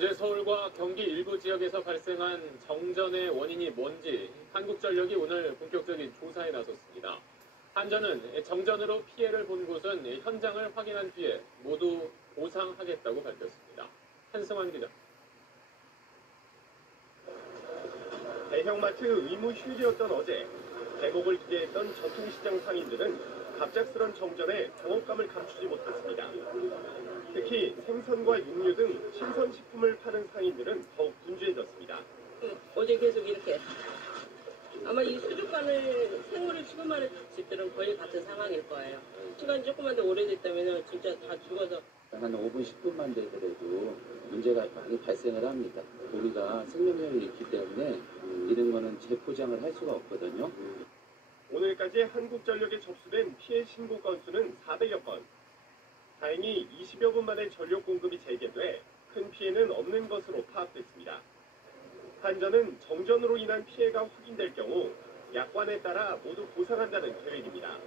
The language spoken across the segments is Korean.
어제 서울과 경기 일부 지역에서 발생한 정전의 원인이 뭔지 한국전력이 오늘 본격적인 조사에 나섰습니다. 한전은 정전으로 피해를 본 곳은 현장을 확인한 뒤에 모두 보상하겠다고 밝혔습니다. 한승환 기자. 대형마트 의무 휴일이었던 어제 대목을 기대했던 전통시장 상인들은 갑작스런 정전에 당혹감을 감추지 못했습니다. 특히 생선과 육류 등 신선식품을 파는 상인들은 더욱 분주해졌습니다. 어제 계속 이렇게 아마 이 수족관을 생물을 취급하는 집들은 거의 같은 상황일 거예요. 시간이 조금만 더 오래됐다면 진짜 다 죽어서 한 5분, 10분만 되더라도 문제가 많이 발생을 합니다. 우리가 생명력이 있기 때문에 이런 거는 재포장을 할 수가 없거든요. 오늘까지 한국전력에 접수된 피해 신고 건수는 400여 건. 다행히 20여 분 만에 전력 공급이 재개돼 큰 피해는 없는 것으로 파악됐습니다. 한전은 정전으로 인한 피해가 확인될 경우 약관에 따라 모두 보상한다는 계획입니다.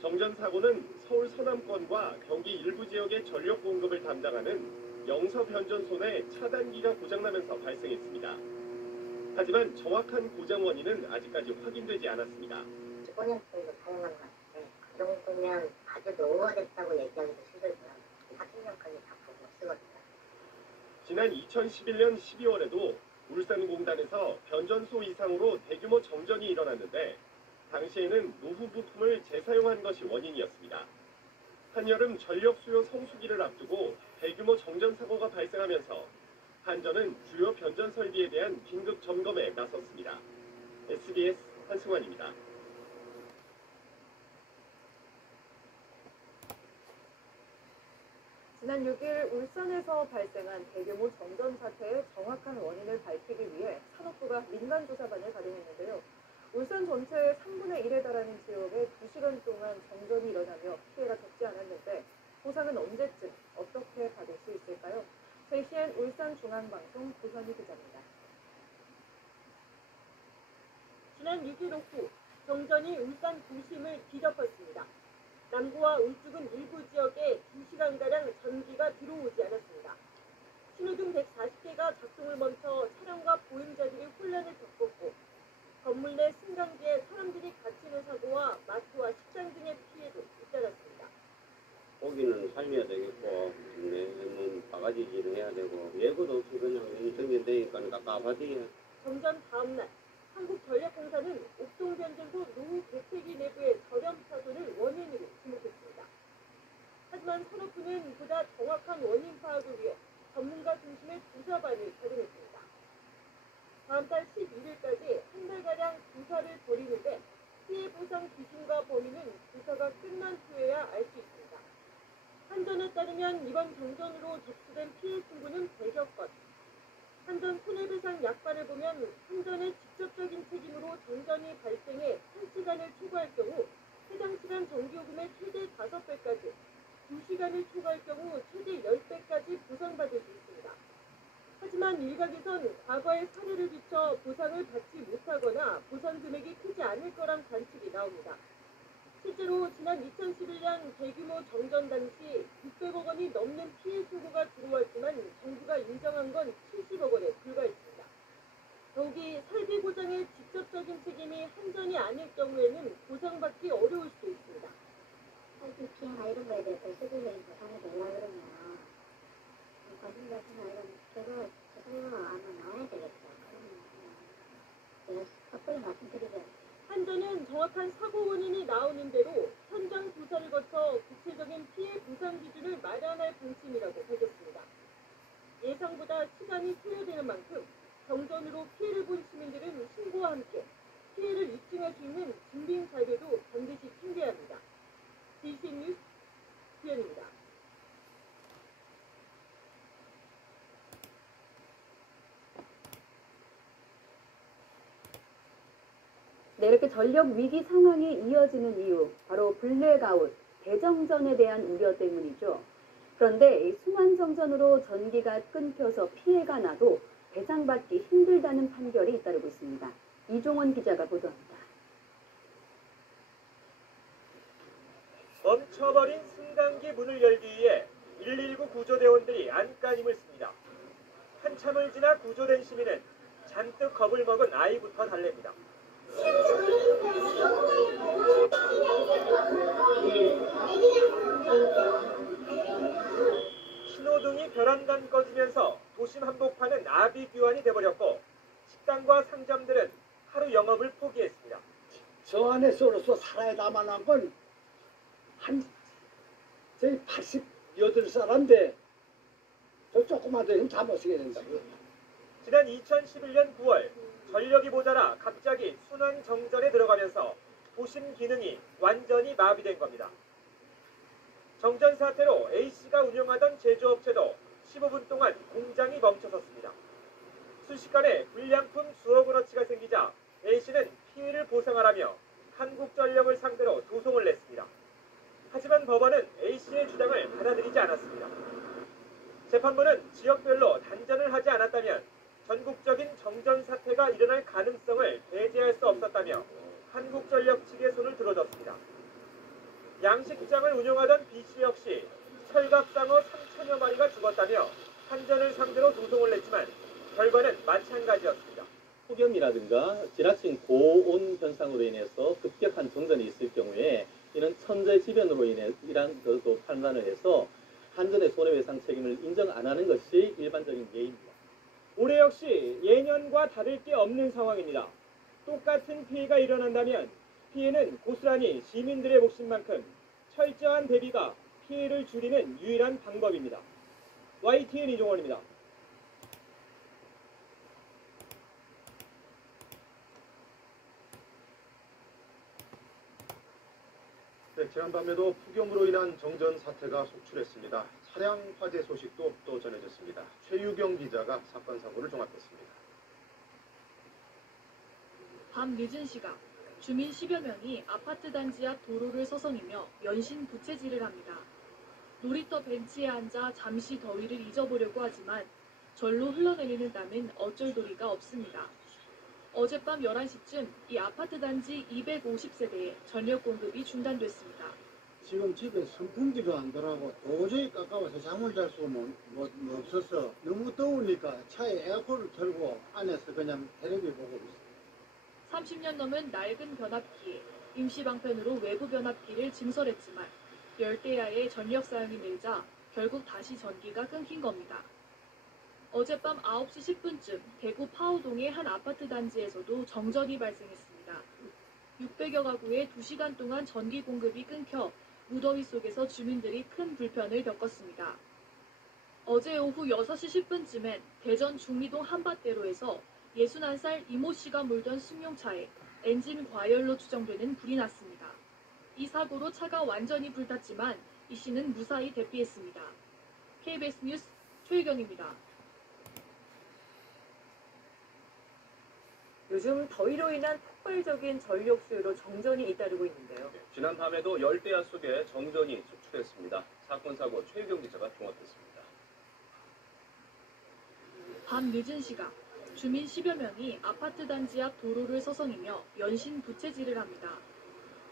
정전 사고는 서울 서남권과 경기 일부 지역의 전력 공급을 담당하는 영서변전소 내 차단기가 고장나면서 발생했습니다. 하지만 정확한 고장 원인은 아직까지 확인되지 않았습니다. 15년 정도 사용한 것 같은데 그 정도면 아주 노후화됐다고 얘기하기도 힘들고요. 40년까지 다 보고 쓰거든요. 지난 2011년 12월에도 울산공단에서 변전소 이상으로 대규모 정전이 일어났는데 당시에는 노후 부품을 재사용한 것이 원인이었습니다. 한여름 전력 수요 성수기를 앞두고 대규모 정전 사고가 발생하면서 한전은 주요 변전 설비에 대한 긴급 점검에 나섰습니다. SBS 한승환입니다. 지난 6일 울산에서 발생한 대규모 정전 사태의 정확한 원인을 밝히기 위해 산업부가 민간조사반을 발행했는데요. 울산 전체의 3분의 1에 달하는 지역에 2시간 동안 정전이 일어나며 피해가 적지 않았는데 보상은 언제쯤 어떻게 받을 수 있을까요? JCN 울산중앙방송 고현희 기자입니다. 지난 6일 오후 정전이 울산 도심을 뒤덮었습니다. 남구와 울주군 일부 지역에 2시간가량 전기가 들어오지 않았습니다. 신호등 140개가 작동을 멈춰 차량과 보행자들이 혼란을 겪었고 건물 내 승강기에 사람들이 갇히는 사고와 마트와 식당 등의 피해도 잇따랐습니다. 고기는 살려야 되겠고 바가지 일을 해야 되고 예고도 없이 그냥 정전되니까 깝깝하지. 정전 다음 날 한국전력공사는 옥동변전소 노후 배폐기 내부의 저렴 파손을 원인으로 지목했습니다. 하지만 산업부는 보다 정확한 원인 파악을 위해 전문가 중심의 조사반을 발행했습니다. 다음 달 11일까지 한 달가량 조사를 벌이는데 피해 보상 기준과 범위는 조사가 끝난 후에야 알 수 있습니다. 한전에 따르면 이번 정전으로 접수된 피해 신고는 100여 건. 한전 손해배상 약관을 보면 한전의 직접적인 책임으로 정전이 발생해 1시간을 초과할 경우 해당 시간 전기요금의 최대 5배까지, 2시간을 초과할 경우 최대 10배까지 보상받을 수 있습니다. 하지만 일각에선 과거의 사례를 비춰 보상을 받지 못하거나 보상 금액이 크지 않을 거란 관측이 나옵니다. 실제로 지난 2011년 대규모 정전 당시 600억 원이 넘는 피해 신고가 들어왔지만 정부가 인정한 건 70억 원에 불과했습니다. 더욱이 설비 고장의 직접적인 책임이 한전이 아닐 경우에는 보상받기 어려울 수도 있습니다. 설비 피해나 이런 거에 대해서 세부적인 보상을 내려고 그러면 거짓말이나 이런 결국 보상료가 아마 나와야 되겠죠. 그러면 섣불리 말씀드리면 한전은 정확한 사고 원인이 나오는 대로 현장 조사를 거쳐 구체적인 피해 보상 기준을 마련할 방침이라고 밝혔습니다. 예상보다 시간이 소요되는 만큼 정전으로 피해를 본 시민들은 신고와 함께 피해를 입증할 수 있는 증빙 자료도 반드시 챙겨야 합니다. JCN 뉴스 구현입니다. 네, 이렇게 전력 위기 상황이 이어지는 이유, 바로 블랙아웃, 대정전에 대한 우려 때문이죠. 그런데 이 순환정전으로 전기가 끊겨서 피해가 나도 배상받기 힘들다는 판결이 잇따르고 있습니다. 이종원 기자가 보도합니다. 멈춰버린 승강기 문을 열기 위해 119 구조대원들이 안간힘을 씁니다. 한참을 지나 구조된 시민은 잔뜩 겁을 먹은 아이부터 달랩니다. 신호등이 별안간 꺼지면서 도심 한복판은 아비규환이 돼버렸고 식당과 상점들은 하루 영업을 포기했습니다. 저 안에서로서 살아야 남아난 건 저희 88살인데 저 조그만 데는 다 못 쓰게 된다고요. 지난 2011년 9월 전력이 모자라 갑자기 순환 정전에 들어가면서 도심 기능이 완전히 마비된 겁니다. 정전 사태로 A씨가 운영하던 제조업체도 15분 동안 공장이 멈춰섰습니다. 순식간에 불량품 수억 원어치가 생기자 A씨는 피해를 보상하라며 한국전력을 상대로 소송을 냈습니다. 하지만 법원은 A씨의 주장을 받아들이지 않았습니다. 재판부는 지역별로 단전을 하지 않았다면 전국적인 정전 사태가 일어날 가능성을 배제할 수 없었다며 한국전력 측의 손을 들어줬습니다. 양식장을 운영하던 B씨 역시 철갑상어 3천여 마리가 죽었다며 한전을 상대로 소송을 냈지만 결과는 마찬가지였습니다. 폭염이라든가 지나친 고온 현상으로 인해서 급격한 정전이 있을 경우에 이는 천재지변으로 인한 것도 판단을 해서 한전의 손해배상 책임을 인정 안 하는 것이 일반적인 예입니다. 올해 역시 예년과 다를 게 없는 상황입니다. 똑같은 피해가 일어난다면 피해는 고스란히 시민들의 몫인 철저한 대비가 피해를 줄이는 유일한 방법입니다. YTN 이종원입니다. 네, 지난밤에도 폭염으로 인한 정전 사태가 속출했습니다. 차량 화재 소식도 또 전해졌습니다. 최유경 기자가 사건 사고를 종합했습니다. 밤 늦은 시각 주민 10여 명이 아파트 단지 앞 도로를 서성이며 연신 부채질을 합니다. 놀이터 벤치에 앉아 잠시 더위를 잊어보려고 하지만 절로 흘러내리는 땀은 어쩔 도리가 없습니다. 어젯밤 11시쯤 이 아파트 단지 250세대에 전력 공급이 중단됐습니다. 지금 집에 선풍기도 안 들어가고 도저히 깜깜해서 잠을 잘 수가 없어서 너무 더우니까 차에 에어컨을 틀고 안에서 그냥 텔레비 보고 있어요. 30년 넘은 낡은 변압기에 임시 방편으로 외부 변압기를 증설했지만 열대야의 전력 사용이 늘자 결국 다시 전기가 끊긴 겁니다. 어젯밤 9시 10분쯤 대구 파우동의 한 아파트 단지에서도 정전이 발생했습니다. 600여 가구에 2시간 동안 전기 공급이 끊겨 무더위 속에서 주민들이 큰 불편을 겪었습니다. 어제 오후 6시 10분쯤엔 대전 중리동 한밭대로에서 61살 이모 씨가 몰던 승용차에 엔진 과열로 추정되는 불이 났습니다. 이 사고로 차가 완전히 불탔지만 이 씨는 무사히 대피했습니다. KBS 뉴스 최유경입니다. 요즘 더위로 인한 폭발적인 전력 수요로 정전이 잇따르고 있는데요. 지난 밤에도 열대야 속에 정전이 속출했습니다. 사건 사고 최유경 기자가 종합했습니다. 밤 늦은 시각 주민 10여 명이 아파트 단지 앞 도로를 서성이며 연신 부채질을 합니다.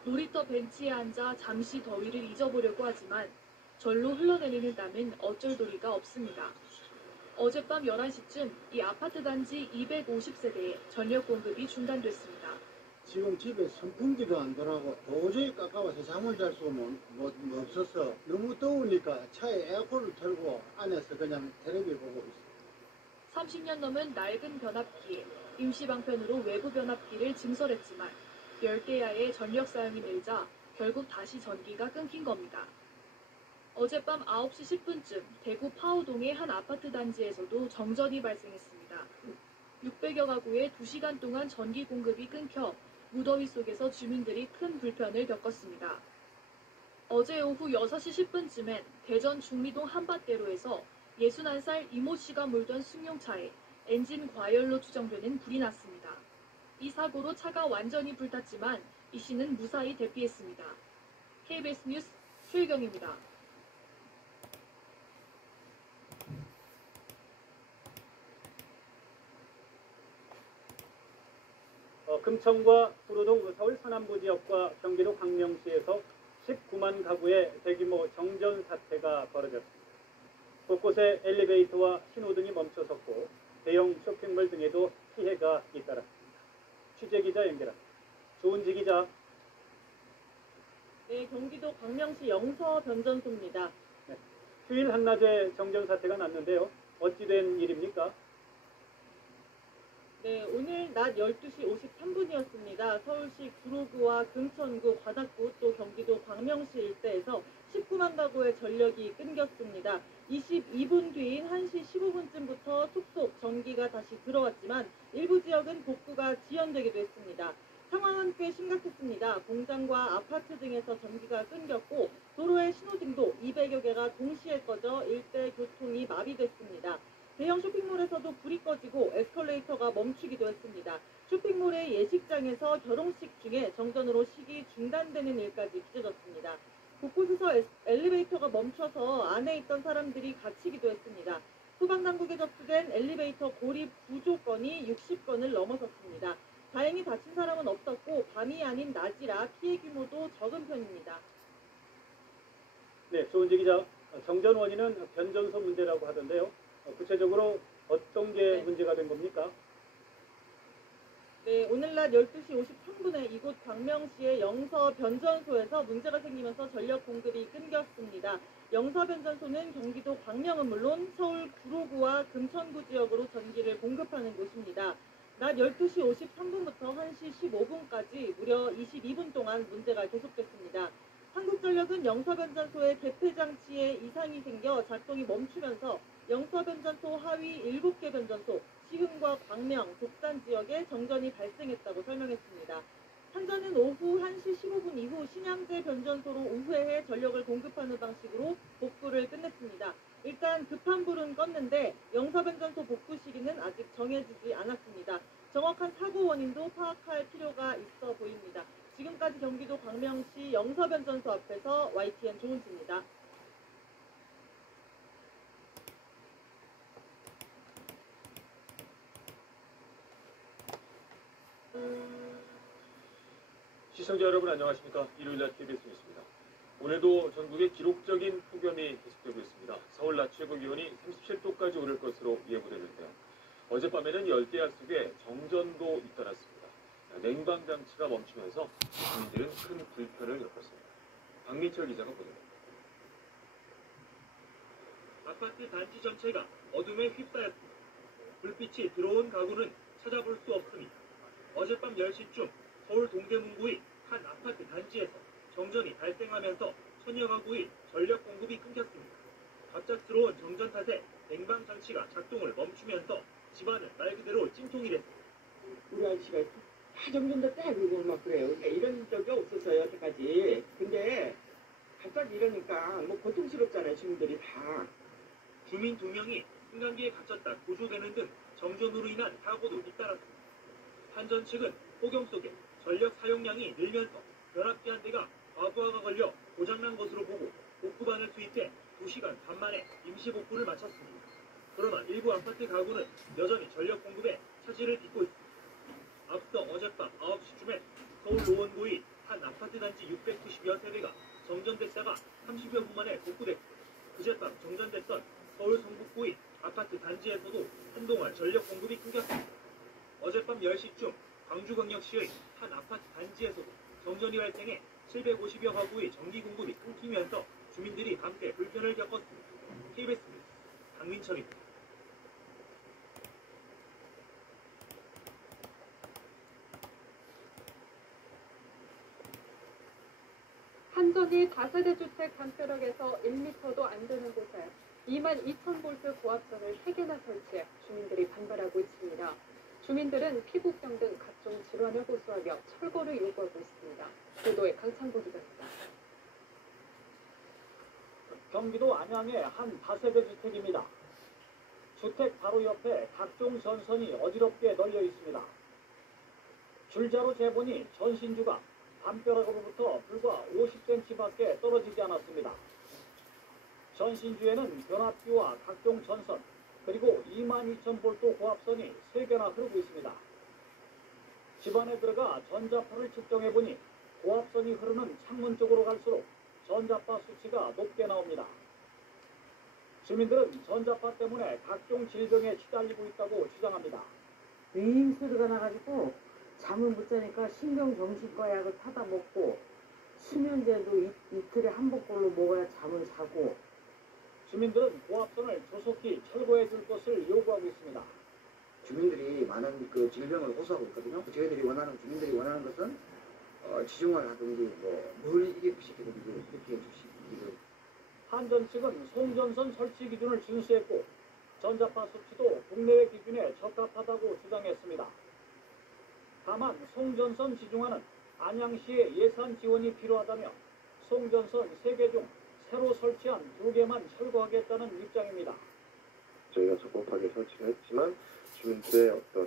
놀이터 벤치에 앉아 잠시 더위를 잊어보려고 하지만 절로 흘러내리는 땀은 어쩔 도리가 없습니다. 어젯밤 11시쯤 이 아파트 단지 250세대에 전력 공급이 중단됐습니다. 지금 집에 선풍기도 안 들어가고 도저히 깜깜해서 잠을 잘 수가 없어서 너무 더우니까 차에 에어컨을 틀고 안에서 그냥 텔레비 보고 있어요. 30년 넘은 낡은 변압기에 임시 방편으로 외부 변압기를 증설했지만 열대야의 전력 사용이 늘자 결국 다시 전기가 끊긴 겁니다. 어젯밤 9시 10분쯤 대구 파우동의 한 아파트 단지에서도 정전이 발생했습니다. 600여 가구에 2시간 동안 전기 공급이 끊겨 무더위 속에서 주민들이 큰 불편을 겪었습니다. 어제 오후 6시 10분쯤엔 대전 중리동 한밭대로에서 61살 이모 씨가 몰던 승용차에 엔진 과열로 추정되는 불이 났습니다. 이 사고로 차가 완전히 불탔지만 이 씨는 무사히 대피했습니다. KBS 뉴스 최유경입니다. 금천과 구로동 서울 서남부 지역과 경기도 광명시에서 19만 가구의 대규모 정전 사태가 벌어졌습니다. 곳곳에 엘리베이터와 신호등이 멈춰섰고 대형 쇼핑몰 등에도 피해가 잇따랐습니다. 취재기자 연결합니다. 조은지 기자. 네, 경기도 광명시 영서 변전소입니다. 네, 휴일 한낮에 정전 사태가 났는데요. 어찌 된 일입니까? 네, 오늘 낮 12시 53분이었습니다. 서울시 구로구와 금천구, 관악구 또 경기도 광명시 일대에서 19만 가구의 전력이 끊겼습니다. 22분 뒤인 1시 15분쯤부터 속속 전기가 다시 들어왔지만 일부 지역은 복구가 지연되기도 했습니다. 상황은 꽤 심각했습니다. 공장과 아파트 등에서 전기가 끊겼고 도로의 신호등도 200여 개가 동시에 꺼져 일대 교통이 마비됐습니다. 대형 쇼핑몰에서도 불이 꺼지고 에스컬레이터가 멈추기도 했습니다. 쇼핑몰의 예식장에서 결혼식 중에 정전으로 식이 중단되는 일까지 빚어졌습니다. 곳곳에서 엘리베이터가 멈춰서 안에 있던 사람들이 갇히기도 했습니다. 소방당국에 접수된 엘리베이터 고립 구조 건이 60건을 넘어섰습니다. 다행히 다친 사람은 없었고 밤이 아닌 낮이라 피해 규모도 적은 편입니다. 네, 조은지 기자. 정전 원인은 변전소 문제라고 하던데요. 구체적으로 어떤 게 문제가 된 겁니까? 네, 오늘 낮 12시 53분에 이곳 광명시의 영서 변전소에서 문제가 생기면서 전력 공급이 끊겼습니다. 영서 변전소는 경기도 광명은 물론 서울 구로구와 금천구 지역으로 전기를 공급하는 곳입니다. 낮 12시 53분부터 1시 15분까지 무려 22분 동안 문제가 계속됐습니다. 한국전력은 영서변전소의 개폐 장치에 이상이 생겨 작동이 멈추면서 영서변전소 하위 7개 변전소, 시흥과 광명, 독산 지역에 정전이 발생했다고 설명했습니다. 한전은 오후 1시 15분 이후 신양제 변전소로 우회해 전력을 공급하는 방식으로 복구를 끝냈습니다. 일단 급한 불은 껐는데 영서변전소 복구 시기는 아직 정해지지 않았습니다. 정확한 사고 원인도 파악할 필요가 있어 보입니다. 지금까지 경기도 광명시 영서변전소 앞에서 YTN 조은지입니다. 시청자 여러분 안녕하십니까? 일요일날 KBS 뉴스입니다. 오늘도 전국에 기록적인 폭염이 계속되고 있습니다. 서울 낮 최고 기온이 37도까지 오를 것으로 예보되는데요. 어젯밤에는 열대야 속에 정전도 잇따랐습니다. 냉방 장치가 멈추면서 주민들은 큰 불편을 겪었습니다. 박민철 기자가 보도합니다. 아파트 단지 전체가 어둠에 휩싸였습니다. 불빛이 들어온 가구는 찾아볼 수 없습니다. 어젯밤 10시쯤 서울 동대문구의 한 아파트 단지에서 정전이 발생하면서 천여 가구의 전력 공급이 끊겼습니다. 갑작스러운 정전 탓에 냉방 장치가 작동을 멈추면서 집안은 말 그대로 찜통이 됐습니다. 우리 아저씨가 다 정전됐다 그러고 막 그래요. 그러니까 이런 적이 없었어요 여태까지. 근데 갑자기 이러니까 뭐 고통스럽잖아요 주민들이 다. 주민 2명이 승강기에 갇혔다 구조되는 등 정전으로 인한 사고도 잇따랐습니다. 한전 측은 폭염 속에 전력 사용량이 늘면서 변압기 한 대가 과부하가 걸려 고장난 것으로 보고 복구반을 투입해 2시간 반 만에 임시 복구를 마쳤습니다. 그러나 일부 아파트 가구는 여전히 전력 공급에 차질을 빚고 있습니다. 앞서 어젯밤 9시쯤에 서울 노원구의 한 아파트 단지 690여 세대가 정전됐다가 30여 분 만에 복구됐고 그젯밤 정전됐던 서울 성북구의 아파트 단지에서도 한동안 전력 공급이 끊겼습니다. 어젯밤 10시쯤 광주광역시의 한 아파트 단지에서도 정전이 발생해 750여 가구의 전기 공급이 끊기면서 주민들이 함께 불편을 겪었습니다. KBS 뉴스 강민철입니다. 한전이 다세대 주택 담벼락에서 1m도 안 되는 곳에 22,000V 고압선을 3개나 설치해 주민들이 반발하고 있습니다. 주민들은 피부병 등 각종 질환을 호소하며 철거를 요구하고 있습니다. 보도에 강창구 기자입니다. 경기도 안양의 한 다세대 주택입니다. 주택 바로 옆에 각종 전선이 어지럽게 널려 있습니다. 줄자로 재보니 전신주가 담벼락으로부터 불과 50cm밖에 떨어지지 않았습니다. 전신주에는 변압기와 각종 전선, 그리고 22,000V 고압선이 3개나 흐르고 있습니다. 집안에 들어가 전자파를 측정해보니 고압선이 흐르는 창문 쪽으로 갈수록 전자파 수치가 높게 나옵니다. 주민들은 전자파 때문에 각종 질병에 시달리고 있다고 주장합니다. 윙 소리가 나가지고 잠을 못 자니까 신경정신과 약을 타다 먹고 수면제도 이틀에 한 번꼴로 먹어야 잠을 자고. 주민들은 고압선을 조속히 철거해 줄 것을 요구하고 있습니다. 주민들이 많은 그 질병을 호소하고 있거든요. 저희들이 주민들이 원하는 것은 지중화라든지 뭘 이기시키든지 이렇게 해주시기를. 한전 측은 송전선 설치 기준을 준수했고 전자파 수치도 국내외 기준에 적합하다고 주장했습니다. 다만 송전선 지중화는 안양시의 예산 지원이 필요하다며 송전선 3개 중 새로 설치한 2개만 철거하겠다는 입장입니다. 저희가 적법하게 설치를 했지만 주민들의 어떤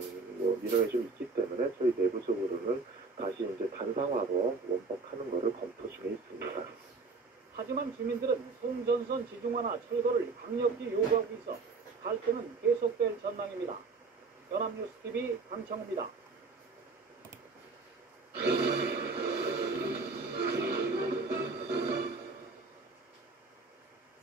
민원이 좀 있기 때문에 저희 내부적으로는 다시 이제 단상화로 원법하는 것을 검토 중에 있습니다. 하지만 주민들은 송전선 지중화나 철거를 강력히 요구하고 있어 갈등은 계속될 전망입니다. 연합뉴스TV 강창호입니다.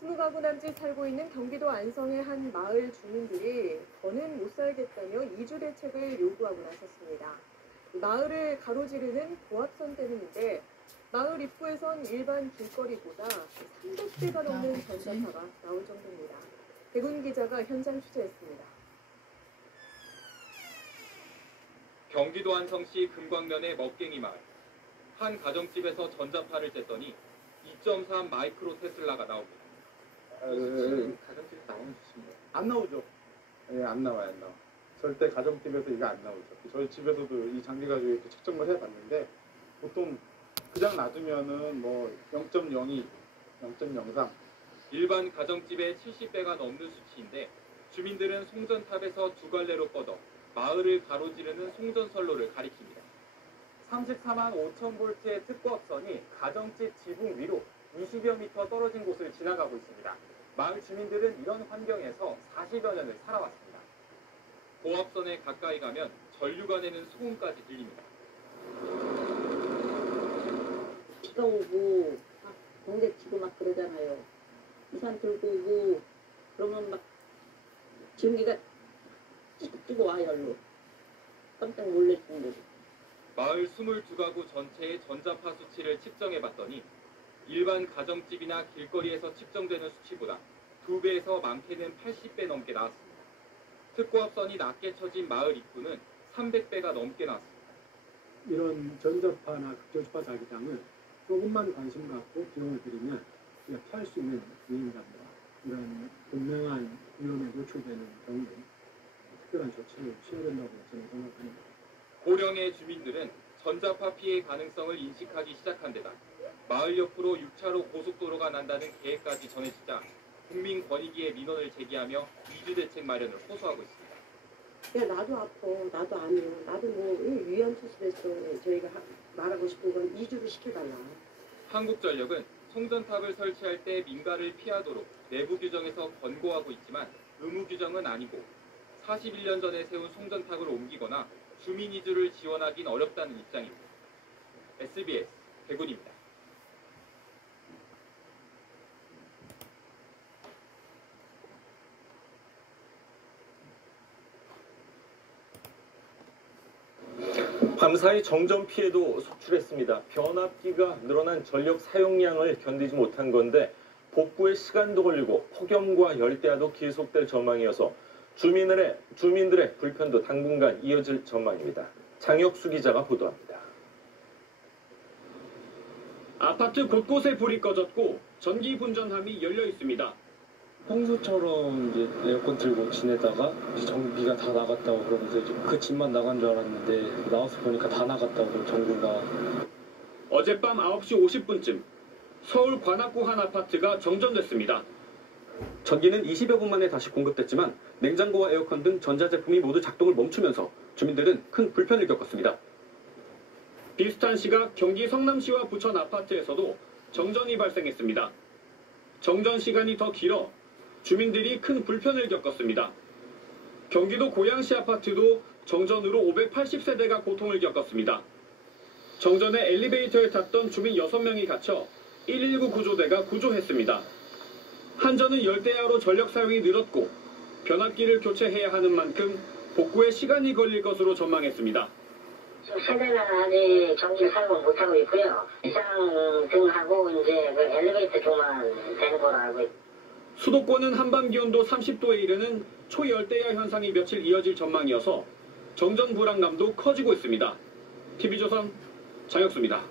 20가구 남짓 살고 있는 경기도 안성의 한 마을 주민들이 더는 못 살겠다며 이주 대책을 요구하고 나섰습니다. 마을을 가로지르는 고압선 때문인데 마을 입구에선 일반 길거리보다 300대가 넘는 전자파가 나올 정도입니다. 백운 기자가 현장 취재했습니다. 경기도 안성시 금광면의 먹갱이 마을. 한 가정집에서 전자파를 쬐더니 2.3 마이크로 테슬라가 나옵니다. 가정집에서 나오면 좋습니다. 안 나오죠? 예, 안 나와요. 절대 가정집에서 이거 안 나오죠. 저희 집에서도 이 장비 가지고 이렇게 측정을 해봤는데 보통 그냥 놔두면은 0.02, 0.03. 일반 가정집의 70배가 넘는 수치인데 주민들은 송전탑에서 두 갈래로 뻗어 마을을 가로지르는 송전선로를 가리킵니다. 34만 5천 볼트의 특고압선이 가정집 지붕 위로 20여 미터 떨어진 곳을 지나가고 있습니다. 마을 주민들은 이런 환경에서 40여 년을 살아왔습니다. 고압선에 가까이 가면 전류가 내는 소음까지 들립니다. 비가 오고 막 동대 치고 막 그러잖아요. 우산 들고 오고 그러면 막 전기가 찌고 와요. 깜짝 놀랄 정도로. 마을 22가구 전체의 전자파 수치를 측정해봤더니 일반 가정집이나 길거리에서 측정되는 수치보다 2배에서 많게는 80배 넘게 나왔습니다. 특고압선이 낮게 쳐진 마을 입구는 300배가 넘게 나왔습니다. 이런 전자파나 극저주파 자기장을 조금만 관심 갖고 비용을 들이면 우리가 피할 수 있는 위험입니다. 이런 분명한 위험에 노출되는 경우에 특별한 조치를 취해야 된다고 저는 생각합니다. 고령의 주민들은 전자파 피해 가능성을 인식하기 시작한 데다 마을 옆으로 6차로 고속도로가 난다는 계획까지 전해지자 국민권익위에 민원을 제기하며 이주 대책 마련을 호소하고 있습니다. 야 나도 아파. 나도 아니요. 나도 위험 수술했어. 저희가 말하고 싶은 건 이주를 시켜달라. 한국전력은 송전탑을 설치할 때 민가를 피하도록 내부 규정에서 권고하고 있지만 의무 규정은 아니고 41년 전에 세운 송전탑을 옮기거나 주민 이주를 지원하긴 어렵다는 입장입니다. SBS 백운입니다. 밤사이 정전 피해도 속출했습니다. 변압기가 늘어난 전력 사용량을 견디지 못한 건데 복구에 시간도 걸리고 폭염과 열대야도 계속될 전망이어서 주민들의 불편도 당분간 이어질 전망입니다. 장혁수 기자가 보도합니다. 아파트 곳곳에 불이 꺼졌고 전기 분전함이 열려 있습니다. 평소처럼 이제 에어컨 틀고 지내다가 이제 전기가 다 나갔다고 그러면서 이제 그 집만 나간 줄 알았는데 나와서 보니까 다 나갔다고 전구가. 어젯밤 9시 50분쯤 서울 관악구 한 아파트가 정전됐습니다. 전기는 20여 분 만에 다시 공급됐지만 냉장고와 에어컨 등 전자제품이 모두 작동을 멈추면서 주민들은 큰 불편을 겪었습니다. 비슷한 시각 경기 성남시와 부천 아파트에서도 정전이 발생했습니다. 정전 시간이 더 길어 주민들이 큰 불편을 겪었습니다. 경기도 고양시 아파트도 정전으로 580세대가 고통을 겪었습니다. 정전에 엘리베이터에 탔던 주민 6명이 갇혀 119 구조대가 구조했습니다. 한전은 열대야로 전력 사용이 늘었고 변압기를 교체해야 하는 만큼 복구에 시간이 걸릴 것으로 전망했습니다. 지금 세대는 아직 전기를 사용을 못하고 있고요. 이상 등하고 이제 그 엘리베이터 쪽만 되는 걸로 알고 있습니다. 수도권은 한밤 기온도 30도에 이르는 초열대야 현상이 며칠 이어질 전망이어서 정전 불안감도 커지고 있습니다. TV조선 장혁수입니다.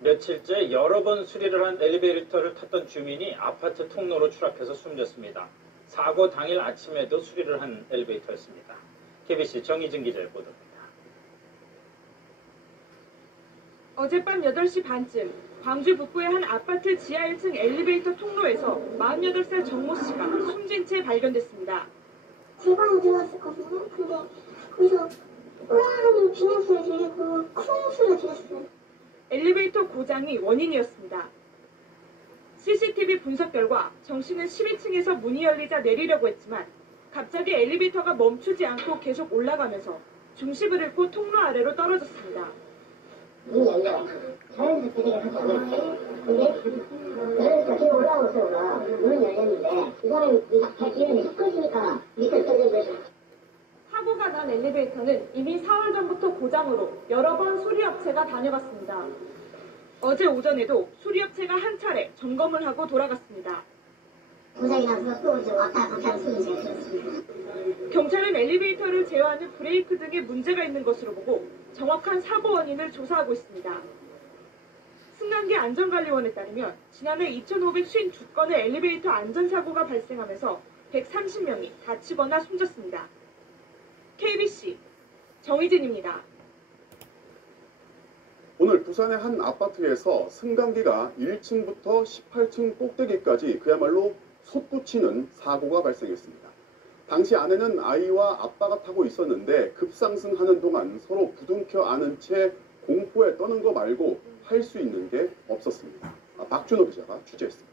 며칠째 여러 번 수리를 한 엘리베이터를 탔던 주민이 아파트 통로로 추락해서 숨졌습니다. 사고 당일 아침에도 수리를 한 엘리베이터였습니다. KBC 정희진 기자의 보도입니다. 어젯밤 8시 반쯤 광주 북부의 한 아파트 지하 1층 엘리베이터 통로에서 48살 정모 씨가 숨진 채 발견됐습니다. 제 방에 들어갔었거든요. 근데 거기서 으아하는 비명소리 들리고 쿵 소리가 들렸어요. 엘리베이터 고장이 원인이었습니다. CCTV 분석 결과 정 씨는 12층에서 문이 열리자 내리려고 했지만 갑자기 엘리베이터가 멈추지 않고 계속 올라가면서 중심을 잃고 통로 아래로 떨어졌습니다. 문이 열려. 자연스럽게 내가 가서 올랐어요. 근데 자연스럽게 계속 올라오고 있어요. 문이 열렸는데 이 사람이 발길이 훅 꺼지니까 밑에 떨어진 거죠. 사고가 난 엘리베이터는 이미 4월 전부터 고장으로 여러 번 수리업체가 다녀갔습니다. 어제 오전에도 수리업체가 한 차례 점검을 하고 돌아갔습니다. 고장이 나서 또 이제 왔다 갔다 하는 소리 제가 들었습니다. 경찰은 엘리베이터를 제어하는 브레이크 등에 문제가 있는 것으로 보고 정확한 사고 원인을 조사하고 있습니다. 승강기 안전관리원에 따르면 지난해 2,552건의 엘리베이터 안전사고가 발생하면서 130명이 다치거나 숨졌습니다. KBC 정희진입니다. 오늘 부산의 한 아파트에서 승강기가 1층부터 18층 꼭대기까지 그야말로 솟구치는 사고가 발생했습니다. 당시 아내는 아이와 아빠가 타고 있었는데 급상승하는 동안 서로 부둥켜 안은 채 공포에 떠는 거 말고 할 수 있는 게 없었습니다. 박준호 기자가 취재했습니다.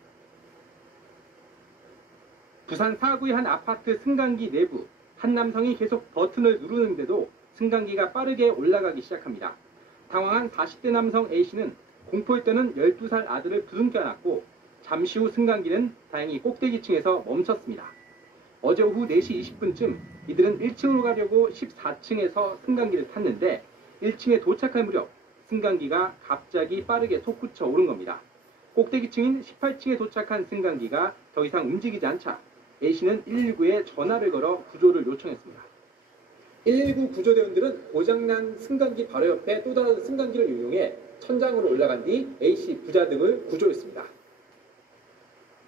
부산 사구의 한 아파트 승강기 내부 한 남성이 계속 버튼을 누르는데도 승강기가 빠르게 올라가기 시작합니다. 당황한 40대 남성 A씨는 공포에 떠는 12살 아들을 부둥켜 안았고 잠시 후 승강기는 다행히 꼭대기층에서 멈췄습니다. 어제 오후 4시 20분쯤 이들은 1층으로 가려고 14층에서 승강기를 탔는데 1층에 도착할 무렵 승강기가 갑자기 빠르게 솟구쳐 오른 겁니다. 꼭대기층인 18층에 도착한 승강기가 더 이상 움직이지 않자 A씨는 119에 전화를 걸어 구조를 요청했습니다. 119 구조대원들은 고장난 승강기 바로 옆에 또 다른 승강기를 이용해 천장으로 올라간 뒤 A씨 부자 등을 구조했습니다.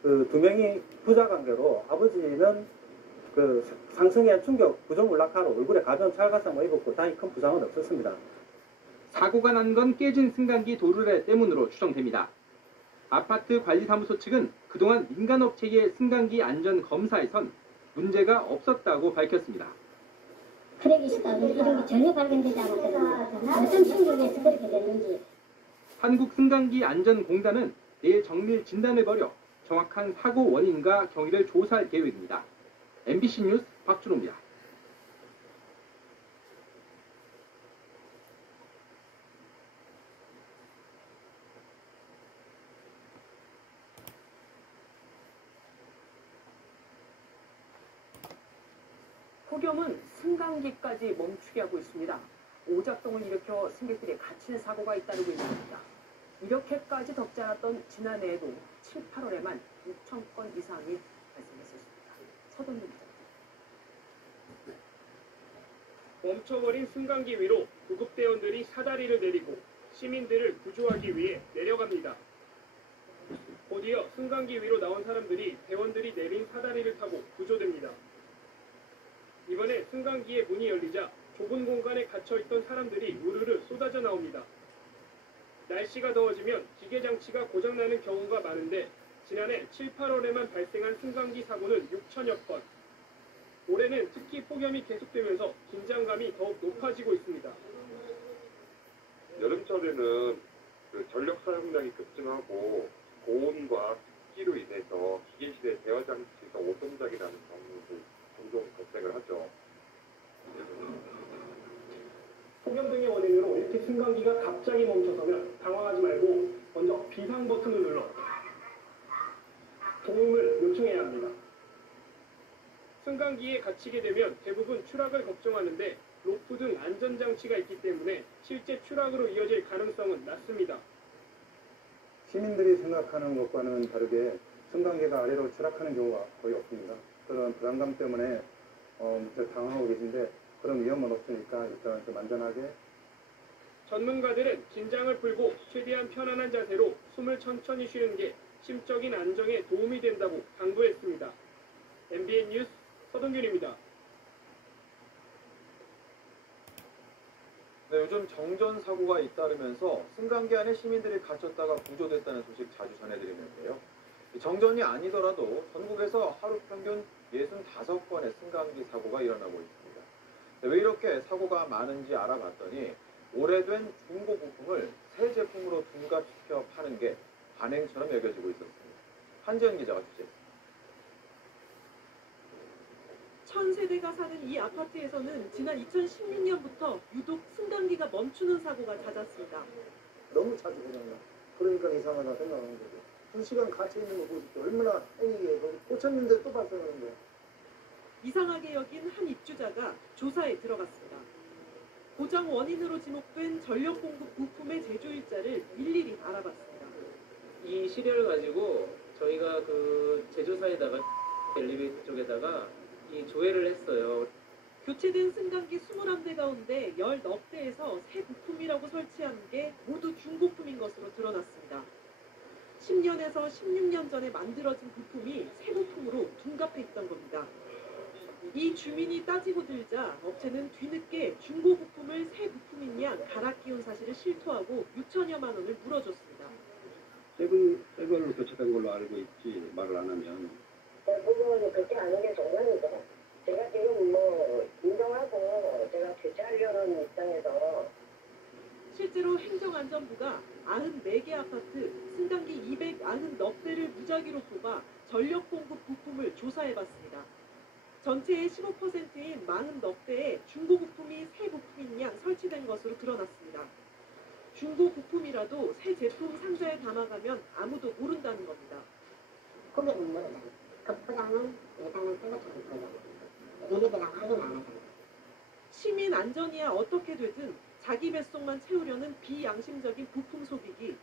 그 두 명이 부자 관계로 아버지는 그 상승의 충격 부정물락하로 얼굴에 가벼운 찰가상을 입었고 다행히 큰 부상은 없었습니다. 사고가 난 건 깨진 승강기 도르래 때문으로 추정됩니다. 아파트 관리사무소 측은 그동안 민간업체의 승강기 안전 검사에선 문제가 없었다고 밝혔습니다. 크랙이시다고 이런 게 전혀 발견되지 않았거든요. 어떤 충격에서 그렇게 됐는지. 한국승강기안전공단은 내일 정밀 진단을 벌여 정확한 사고 원인과 경위를 조사할 계획입니다. MBC 뉴스 박준호입니다. 폭염은 승강기까지 멈추게 하고 있습니다. 오작동을 일으켜 승객들이 갇히는 사고가 잇따르고 있는 겁니다. 이렇게까지 덥지 않았던 지난해에도 7, 8월에만 6천 건 이상이 발생했었습니다. 서동민 기자. 멈춰버린 승강기 위로 구급대원들이 사다리를 내리고 시민들을 구조하기 위해 내려갑니다. 곧이어 승강기 위로 나온 사람들이 대원들이 내린 사다리를 타고 구조됩니다. 이번에 승강기의 문이 열리자 좁은 공간에 갇혀있던 사람들이 우르르 쏟아져 나옵니다. 날씨가 더워지면 기계장치가 고장나는 경우가 많은데 지난해 7, 8월에만 발생한 승강기 사고는 6천여 건. 올해는 특히 폭염이 계속되면서 긴장감이 더욱 높아지고 있습니다. 여름철에는 그 전력 사용량이 급증하고 고온과 습기로 인해서 기계실의 제어 장치가 오동작이 나는 경우도 종종 발생을 하죠. 폭염 등의 원인으로 이렇게 승강기가 갑자기 멈춰서면 당황하지 말고 먼저 비상 버튼을 눌러 도움을 요청해야 합니다. 승강기에 갇히게 되면 대부분 추락을 걱정하는데 로프 등 안전장치가 있기 때문에 실제 추락으로 이어질 가능성은 낮습니다. 시민들이 생각하는 것과는 다르게 승강기가 아래로 추락하는 경우가 거의 없습니다. 그런 불안감 때문에 당황하고 계신데 그런 위험은 없으니까 일단 좀 안전하게. 전문가들은 긴장을 풀고 최대한 편안한 자세로 숨을 천천히 쉬는 게 심적인 안정에 도움이 된다고 강조했습니다. MBN 뉴스 서동균입니다. 네, 요즘 정전 사고가 잇따르면서 승강기 안에 시민들이 갇혔다가 구조됐다는 소식 자주 전해드리는데요. 정전이 아니더라도 전국에서 하루 평균 65건의 승강기 사고가 일어나고 있습니다. 네, 왜 이렇게 사고가 많은지 알아봤더니 오래된 중고 부품을 새 제품으로 둔갑시켜 파는 게 관행처럼 여겨지고 있었습니다. 한지연 기자가 취재했습니다. 1000세대가 사는 이 아파트에서는 지난 2016년부터 유독 승강기가 멈추는 사고가 잦았습니다. 너무 자주 고장나. 그러니까 이상하다 생각하는 거죠. 2시간 갇혀 있는 거 보십시오. 얼마나 행위게 거기 고쳤는데 또 발생하는 거예요. 이상하게 여긴 한 입주자가 조사에 들어갔습니다. 고장 원인으로 지목된 전력 공급 부품의 제조일자를 일일이 알아봤습니다. 이 시리얼을 가지고 저희가 그 제조사에다가 엘리베이터 쪽에다가 이 조회를 했어요. 교체된 승강기 21대 가운데 10대에서 새 부품이라고 설치한 게 모두 중고품인 것으로 드러났습니다. 10년에서 16년 전에 만들어진 부품이 새 부품으로 둔갑해 있던 겁니다. 이 주민이 따지고 들자 업체는 뒤늦게 중고 부품을 새 부품인 양 갈아 끼운 사실을 실토하고 6천여만 원을 물어줬습니다. 새 걸로 교체된 걸로 알고 있지 말을 안 하면. 대부분 그렇게 하는 게 정상이죠. 제가 지금 인정하고 제가 교체하려는 입장에서 실제로 행정안전부가 94개 아파트 승강기 290대를 무작위로 뽑아 전력 공급 부품을 조사해봤습니다. 전체의 15%인 40대에 중고 부품이 새 부품인 양 설치된 것으로 드러났습니다. 중고 부품이라도 새 제품 상자에 담아가면 아무도 모른다는 겁니다. 고객은 모르잖아. 그 포장은 일단은 뜯어주는 거죠. 얘네들하고 확인 안 하잖아. 시민 안전이야 어떻게 되든 자기 뱃속만 채우려는 비양심적인 부품 소비기.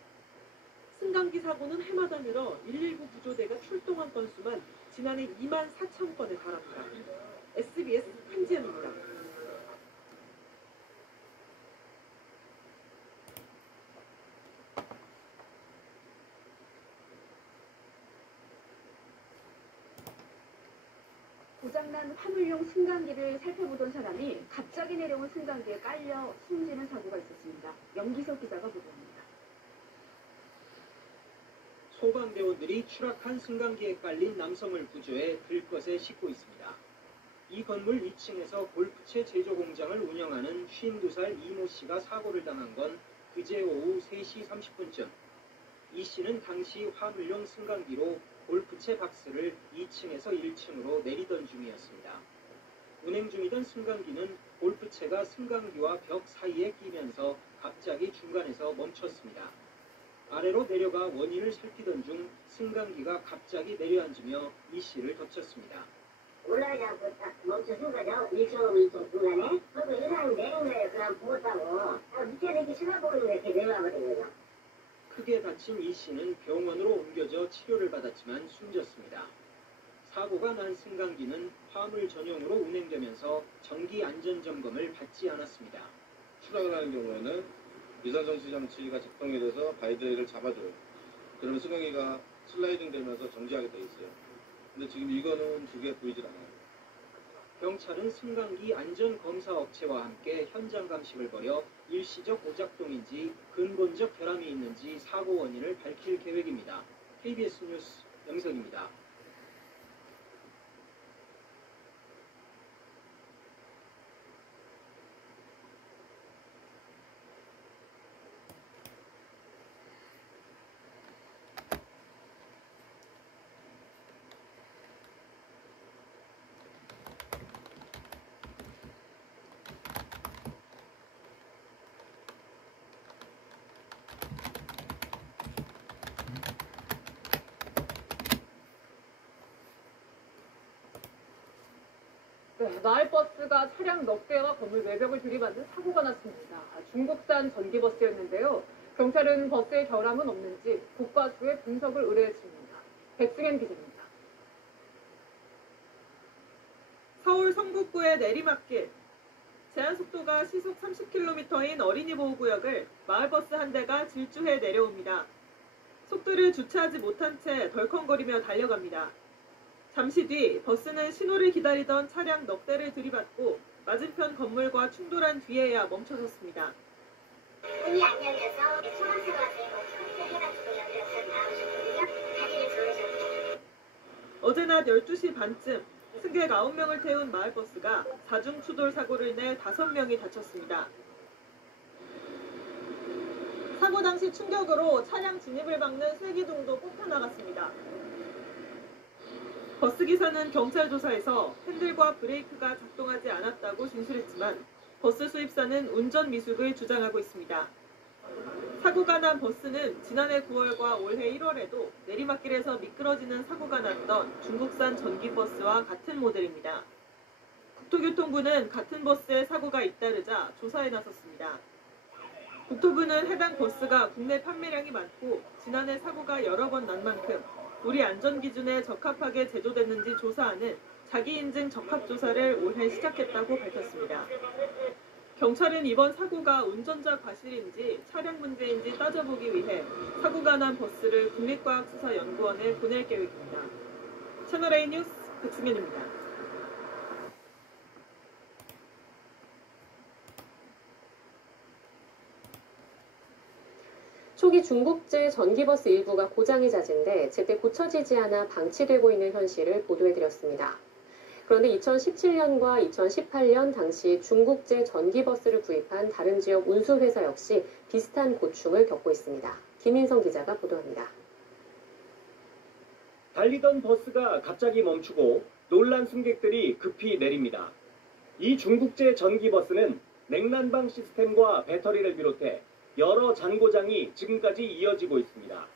승강기 사고는 해마다 늘어 119 구조대가 출동한 건수만 지난해 24,000건에 달합니다. SBS 한지연입니다. 고장난 화물용 승강기를 살펴보던 사람이 갑자기 내려온 승강기에 깔려 숨지는 사고가 있었습니다. 염기석 기자가 보도합니다. 소방대원들이 추락한 승강기에 깔린 남성을 구조해 들것에 싣고 있습니다. 이 건물 2층에서 골프채 제조 공장을 운영하는 52살 이모 씨가 사고를 당한 건 그제 오후 3시 30분쯤. 이 씨는 당시 화물용 승강기로 골프채 박스를 2층에서 1층으로 내리던 중이었습니다. 운행 중이던 승강기는 골프채가 승강기와 벽 사이에 끼면서 갑자기 중간에서 멈췄습니다. 아래로 내려가 원인을 살피던 중 승강기가 갑자기 내려앉으며 이 씨를 덮쳤습니다. 올라가지 않고 딱 멈춰선 거죠. 1초 중간에. 그리고 이 사람이 내린 거예요. 그냥 부었다고. 밑에서 이렇게 쳐다보는 거예요. 이렇게 내려와 버린 거죠. 크게 다친 이 씨는 병원으로 옮겨져 치료를 받았지만 숨졌습니다. 사고가 난 승강기는 화물 전용으로 운행되면서 정기 안전점검을 받지 않았습니다. 추락을 하는 경우에는 미사정지 장치가 작동이 돼서 가이드레일을 잡아줘요. 그러면 승강기가 슬라이딩 되면서 정지하게 돼 있어요. 근데 지금 이거는 그게 보이질 않아요. 경찰은 승강기 안전검사업체와 함께 현장 감식을 벌여 일시적 오작동인지 근본적 결함이 있는지 사고 원인을 밝힐 계획입니다. KBS 뉴스 영석입니다. 네, 마을버스가 차량 넉 대와 건물 외벽을 들이받는 사고가 났습니다. 중국산 전기버스였는데요. 경찰은 버스에 결함은 없는지 국과수의 분석을 의뢰했습니다. 백승현 기자입니다. 서울 성북구의 내리막길. 제한속도가 시속 30km인 어린이보호구역을 마을버스 한 대가 질주해 내려옵니다. 속도를 주체하지 못한 채 덜컹거리며 달려갑니다. 잠시 뒤 버스는 신호를 기다리던 차량 넉 대를 들이받고 맞은편 건물과 충돌한 뒤에야 멈춰섰습니다. 문이 안 열려서 소방차가 와서 해가지고 연락해서 나오셨거든요. 자리를 정하셨고. 어제 낮 12시 반쯤 승객 9명을 태운 마을버스가 사중 추돌 사고를 내 5명이 다쳤습니다. 사고 당시 충격으로 차량 진입을 막는 쐐기둥도 뽑혀나갔습니다. 버스기사는 경찰 조사에서 핸들과 브레이크가 작동하지 않았다고 진술했지만 버스 수입사는 운전 미숙을 주장하고 있습니다. 사고가 난 버스는 지난해 9월과 올해 1월에도 내리막길에서 미끄러지는 사고가 났던 중국산 전기버스와 같은 모델입니다. 국토교통부는 같은 버스에 사고가 잇따르자 조사에 나섰습니다. 국토부는 해당 버스가 국내 판매량이 많고 지난해 사고가 여러 번 난 만큼 우리 안전기준에 적합하게 제조됐는지 조사하는 자기인증 적합조사를 올해 시작했다고 밝혔습니다. 경찰은 이번 사고가 운전자 과실인지 차량 문제인지 따져보기 위해 사고가 난 버스를 국립과학수사연구원에 보낼 계획입니다. 채널A 뉴스 백승현입니다. 초기 중국제 전기버스 일부가 고장이 잦은데 제때 고쳐지지 않아 방치되고 있는 현실을 보도해드렸습니다. 그런데 2017년과 2018년 당시 중국제 전기버스를 구입한 다른 지역 운수회사 역시 비슷한 고충을 겪고 있습니다. 김인성 기자가 보도합니다. 달리던 버스가 갑자기 멈추고 놀란 승객들이 급히 내립니다. 이 중국제 전기버스는 냉난방 시스템과 배터리를 비롯해 여러 잔고장이 지금까지 이어지고 있습니다.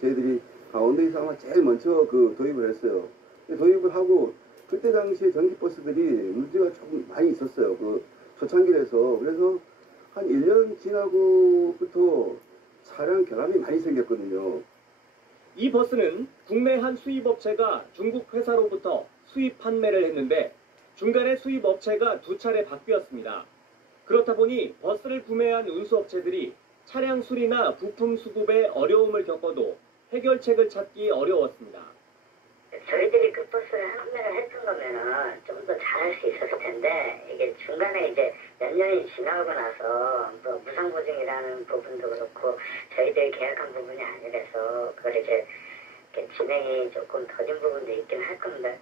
저희들이 강원도에서 아마 제일 먼저 도입을 했어요. 도입을 하고 그때 당시에 전기버스들이 문제가 조금 많이 있었어요. 초창기에서. 그래서 한 1년 지나고부터 차량 결함이 많이 생겼거든요. 이 버스는 국내 한 수입업체가 중국 회사로부터 수입 판매를 했는데 중간에 수입업체가 2차례 바뀌었습니다. 그렇다 보니 버스를 구매한 운수업체들이 차량 수리나 부품 수급에 어려움을 겪어도 해결책을 찾기 어려웠습니다. 저희들이 그 버스를 판매를 했던 거면은 좀 더 잘할 수 있었을 텐데 이게 중간에 이제 몇 년이 지나고 나서 뭐 무상보증이라는 부분도 그렇고 저희들이 계약한 부분이 아니라서 그걸 이제 진행이 조금 더딘 부분도 있긴 할 건데.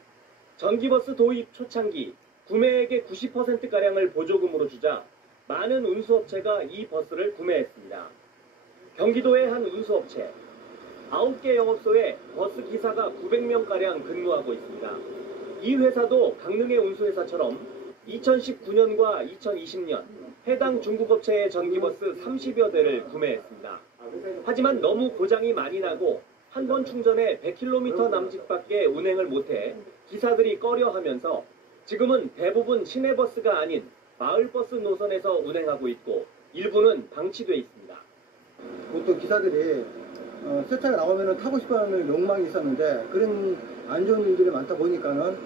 전기버스 도입 초창기 구매액의 90%가량을 보조금으로 주자 많은 운수업체가 이 버스를 구매했습니다. 경기도의 한 운수업체 9개 영업소에 버스 기사가 900명가량 근무하고 있습니다. 이 회사도 강릉의 운수회사처럼 2019년과 2020년 해당 중국업체의 전기버스 30여 대를 구매했습니다. 하지만 너무 고장이 많이 나고 한 번 충전에 100km 남짓밖에 운행을 못해 기사들이 꺼려하면서 지금은 대부분 시내버스가 아닌 마을버스 노선에서 운행하고 있고 일부는 방치돼 있습니다. 보통 기사들이 새 차가 나오면 타고 싶어하는 욕망이 있었는데 그런 안 좋은 일들이 많다 보니까는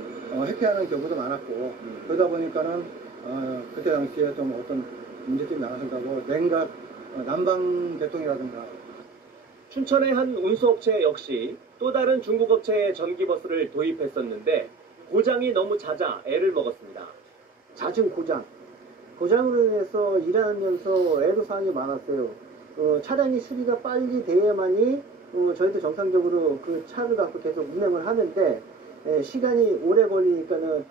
회피하는 경우도 많았고 그러다 보니까는 그때 당시에 좀 어떤 문제점이 나왔다고 냉각 난방 개통이라든가. 춘천의 한 운수업체 역시 또 다른 중국업체의 전기버스를 도입했었는데 고장이 너무 잦아 애를 먹었습니다. 잦은 고장으로 인해서 일하면서 애로사항이 많았어요. 차량이 수리가 빨리 돼야만이 저희도 정상적으로 그 차를 갖고 계속 운행을 하는데 시간이 오래 걸리니까는.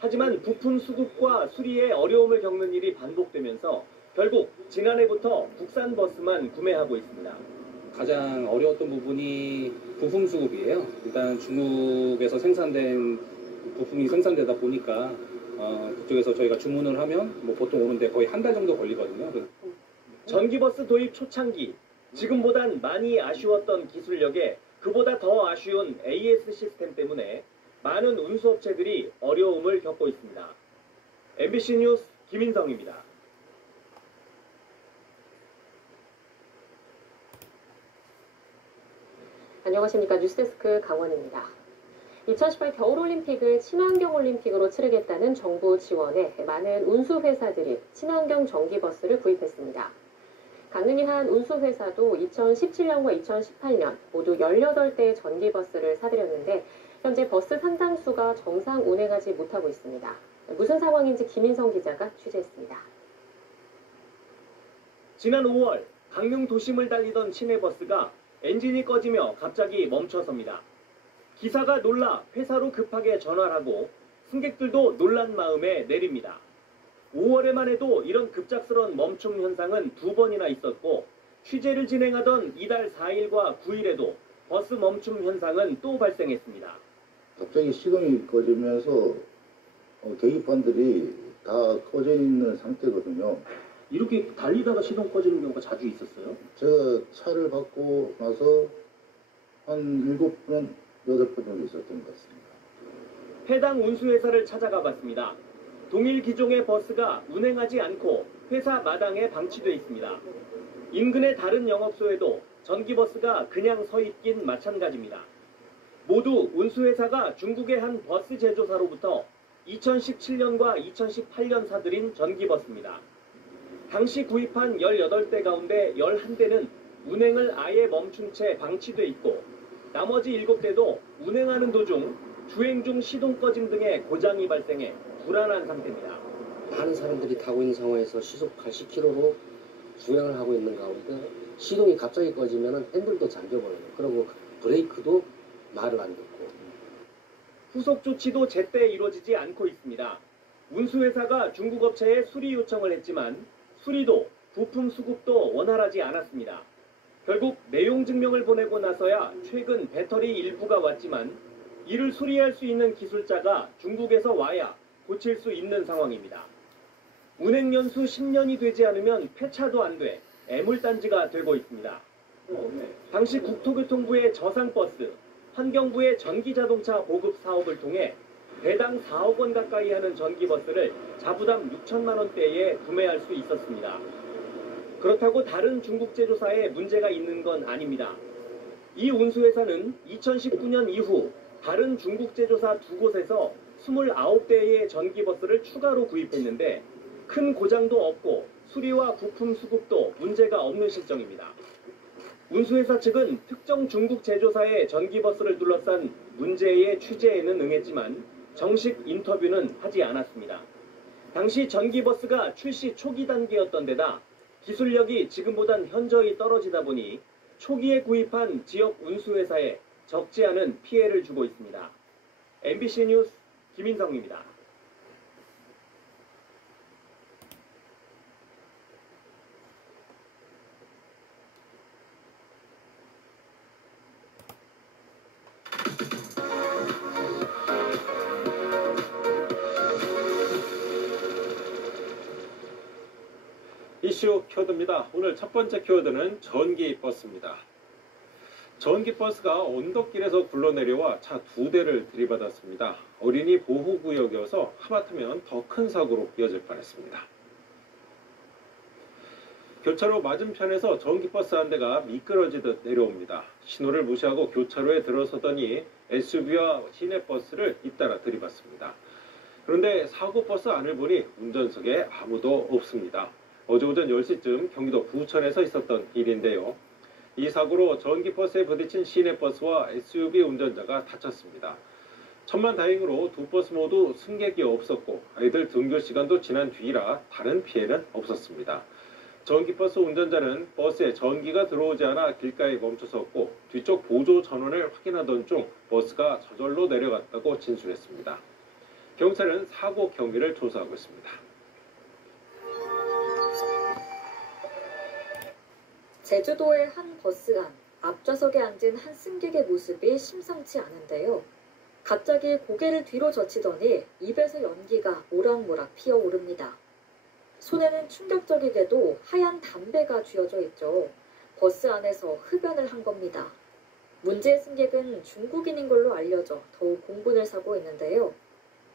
하지만 부품 수급과 수리에 어려움을 겪는 일이 반복되면서 결국 지난해부터 국산 버스만 구매하고 있습니다. 가장 어려웠던 부분이 부품 수급이에요. 일단 중국에서 생산된 부품이 생산되다 보니까 그쪽에서 저희가 주문을 하면 뭐 보통 오는데 거의 한 달 정도 걸리거든요. 전기버스 도입 초창기, 지금보단 많이 아쉬웠던 기술력에 그보다 더 아쉬운 AS 시스템 때문에 많은 운수업체들이 어려움을 겪고 있습니다. MBC 뉴스 김인성입니다. 안녕하십니까. 뉴스데스크 강원입니다. 2018 겨울올림픽을 친환경올림픽으로 치르겠다는 정부 지원에 많은 운수회사들이 친환경 전기버스를 구입했습니다. 강릉의 한 운수회사도 2017년과 2018년 모두 18대의 전기버스를 사들였는데 현재 버스 상당수가 정상 운행하지 못하고 있습니다. 무슨 상황인지 김인성 기자가 취재했습니다. 지난 5월 강릉 도심을 달리던 시내버스가 엔진이 꺼지며 갑자기 멈춰섭니다. 기사가 놀라 회사로 급하게 전화를 하고 승객들도 놀란 마음에 내립니다. 5월에만 해도 이런 급작스러운 멈춤 현상은 2번이나 있었고 취재를 진행하던 이달 4일과 9일에도 버스 멈춤 현상은 또 발생했습니다. 갑자기 시동이 꺼지면서 계기판들이 다 꺼져 있는 상태거든요. 이렇게 달리다가 시동 꺼지는 경우가 자주 있었어요? 제가 차를 받고 나서 한 7번, 8번 정도 있었던 것 같습니다. 해당 운수회사를 찾아가 봤습니다. 동일 기종의 버스가 운행하지 않고 회사 마당에 방치돼 있습니다. 인근의 다른 영업소에도 전기버스가 그냥 서 있긴 마찬가지입니다. 모두 운수회사가 중국의 한 버스 제조사로부터 2017년과 2018년 사들인 전기버스입니다. 당시 구입한 18대 가운데 11대는 운행을 아예 멈춘 채 방치돼 있고 나머지 7대도 운행하는 도중 주행 중 시동 꺼짐 등의 고장이 발생해 불안한 상태입니다. 많은 사람들이 타고 있는 상황에서 시속 80km로 주행을 하고 있는 가운데 시동이 갑자기 꺼지면 핸들도 잠겨버려요. 그리고 브레이크도 말을 안 듣고. 후속 조치도 제때 이루어지지 않고 있습니다. 운수회사가 중국 업체에 수리 요청을 했지만 수리도 부품 수급도 원활하지 않았습니다. 결국 내용 증명을 보내고 나서야 최근 배터리 일부가 왔지만 이를 수리할 수 있는 기술자가 중국에서 와야 고칠 수 있는 상황입니다. 운행 연수 10년이 되지 않으면 폐차도 안 돼 애물단지가 되고 있습니다. 당시 국토교통부의 저상버스, 환경부의 전기자동차 보급 사업을 통해 대당 4억 원 가까이 하는 전기버스를 자부담 6천만 원대에 구매할 수 있었습니다. 그렇다고 다른 중국 제조사에 문제가 있는 건 아닙니다. 이 운수회사는 2019년 이후 다른 중국 제조사 2곳에서 29대의 전기버스를 추가로 구입했는데 큰 고장도 없고 수리와 부품 수급도 문제가 없는 실정입니다. 운수회사 측은 특정 중국 제조사의 전기버스를 둘러싼 문제의 취재에는 응했지만 정식 인터뷰는 하지 않았습니다. 당시 전기버스가 출시 초기 단계였던 데다 기술력이 지금보단 현저히 떨어지다 보니 초기에 구입한 지역 운수회사에 적지 않은 피해를 주고 있습니다. MBC 뉴스 김인성입니다. 이슈 키워드입니다. 오늘 첫 번째 키워드는 전기버스입니다. 전기버스가 언덕길에서 굴러내려와 차 2대를 들이받았습니다. 어린이 보호구역이어서 하마터면 더 큰 사고로 이어질 뻔했습니다. 교차로 맞은편에서 전기버스 한 대가 미끄러지듯 내려옵니다. 신호를 무시하고 교차로에 들어서더니 SUV와 시내버스를 잇따라 들이받습니다. 그런데 사고버스 안을 보니 운전석에 아무도 없습니다. 어제 오전 10시쯤 경기도 부천에서 있었던 일인데요. 이 사고로 전기버스에 부딪힌 시내버스와 SUV 운전자가 다쳤습니다. 천만다행으로 두 버스 모두 승객이 없었고 아이들 등교 시간도 지난 뒤라 다른 피해는 없었습니다. 전기버스 운전자는 버스에 전기가 들어오지 않아 길가에 멈춰섰고 뒤쪽 보조 전원을 확인하던 중 버스가 저절로 내려갔다고 진술했습니다. 경찰은 사고 경위를 조사하고 있습니다. 제주도의 한 버스 안 앞좌석에 앉은 한 승객의 모습이 심상치 않은데요. 갑자기 고개를 뒤로 젖히더니 입에서 연기가 모락모락 피어오릅니다. 손에는 충격적이게도 하얀 담배가 쥐어져 있죠. 버스 안에서 흡연을 한 겁니다. 문제의 승객은 중국인인 걸로 알려져 더욱 공분을 사고 있는데요.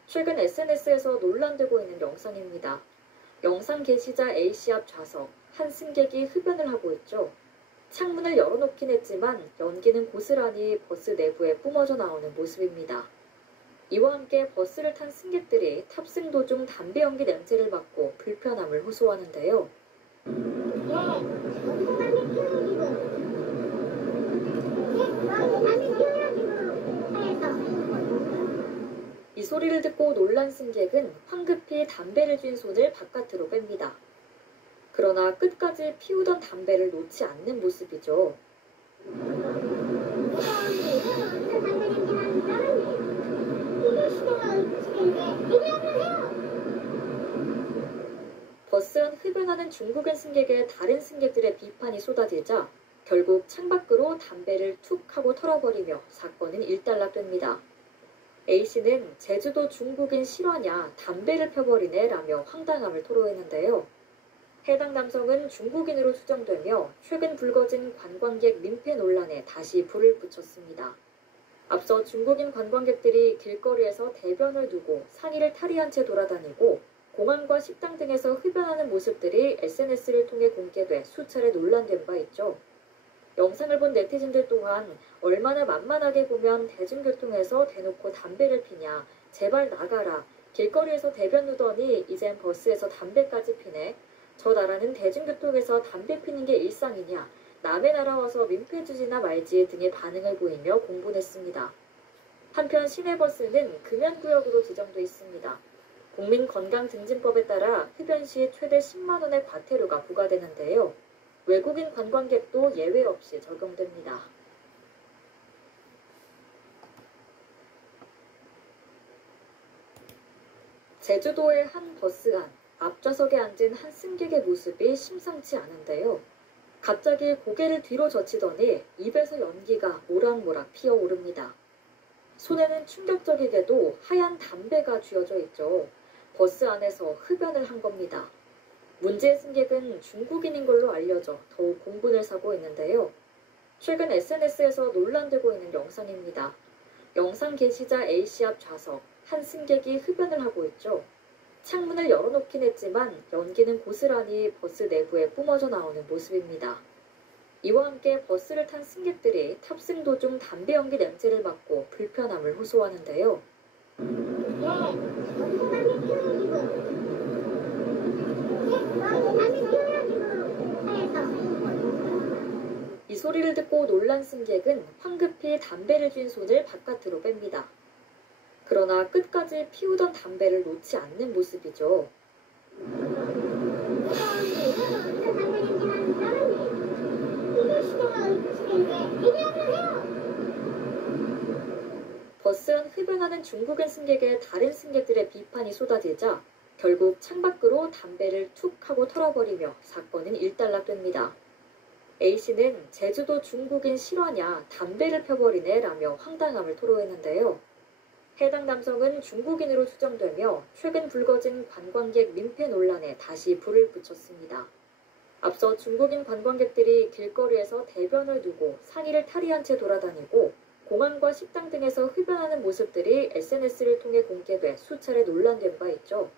최근 SNS에서 논란되고 있는 영상입니다. 영상 게시자 A씨 앞 좌석, 한 승객이 흡연을 하고 있죠. 창문을 열어놓긴 했지만 연기는 고스란히 버스 내부에 뿜어져 나오는 모습입니다. 이와 함께 버스를 탄 승객들이 탑승 도중 담배 연기 냄새를 맡고 불편함을 호소하는데요. 이 소리를 듣고 놀란 승객은 황급히 담배를 쥔 손을 바깥으로 뺍니다. 그러나 끝까지 피우던 담배를 놓지 않는 모습이죠. 버스 안 흡연하는 중국인 승객에 다른 승객들의 비판이 쏟아지자 결국 창밖으로 담배를 툭 하고 털어버리며 사건은 일단락됩니다. A씨는 제주도 중국인 실화냐 담배를 펴버리네 라며 황당함을 토로했는데요. 해당 남성은 중국인으로 추정되며 최근 불거진 관광객 민폐 논란에 다시 불을 붙였습니다. 앞서 중국인 관광객들이 길거리에서 대변을 두고 상의를 탈의한 채 돌아다니고 공항과 식당 등에서 흡연하는 모습들이 SNS를 통해 공개돼 수차례 논란된 바 있죠. 영상을 본 네티즌들 또한 얼마나 만만하게 보면 대중교통에서 대놓고 담배를 피냐, 제발 나가라, 길거리에서 대변 누더니 이젠 버스에서 담배까지 피네, 저 나라는 대중교통에서 담배 피는 게 일상이냐, 남의 나라 와서 민폐 주지나 말지 등의 반응을 보이며 공분했습니다. 한편 시내버스는 금연구역으로 지정돼 있습니다. 국민건강증진법에 따라 흡연 시 최대 10만 원의 과태료가 부과되는데요. 외국인 관광객도 예외 없이 적용됩니다. 제주도의 한 버스 안 앞좌석에 앉은 한 승객의 모습이 심상치 않은데요. 갑자기 고개를 뒤로 젖히더니 입에서 연기가 모락모락 피어오릅니다. 손에는 충격적이게도 하얀 담배가 쥐어져 있죠. 버스 안에서 흡연을 한 겁니다. 문제의 승객은 중국인인 걸로 알려져 더욱 공분을 사고 있는데요. 최근 SNS에서 논란되고 있는 영상입니다. 영상 게시자 A씨 앞 좌석, 한 승객이 흡연을 하고 있죠. 창문을 열어놓긴 했지만 연기는 고스란히 버스 내부에 뿜어져 나오는 모습입니다. 이와 함께 버스를 탄 승객들이 탑승 도중 담배 연기 냄새를 맡고 불편함을 호소하는데요. 이 소리를 듣고 놀란 승객은 황급히 담배를 쥔 손을 바깥으로 뺍니다. 그러나 끝까지 피우던 담배를 놓지 않는 모습이죠. 버스 안 흡연하는 중국인 승객에 다른 승객들의 비판이 쏟아지자 결국 창밖으로 담배를 툭 하고 털어버리며 사건은 일단락됩니다. A씨는 제주도 중국인 실화냐 담배를 펴버리네 라며 황당함을 토로했는데요. 해당 남성은 중국인으로 추정되며 최근 불거진 관광객 민폐 논란에 다시 불을 붙였습니다. 앞서 중국인 관광객들이 길거리에서 대변을 두고 상의를 탈의한 채 돌아다니고 공항과 식당 등에서 흡연하는 모습들이 SNS를 통해 공개돼 수차례 논란된 바 있죠.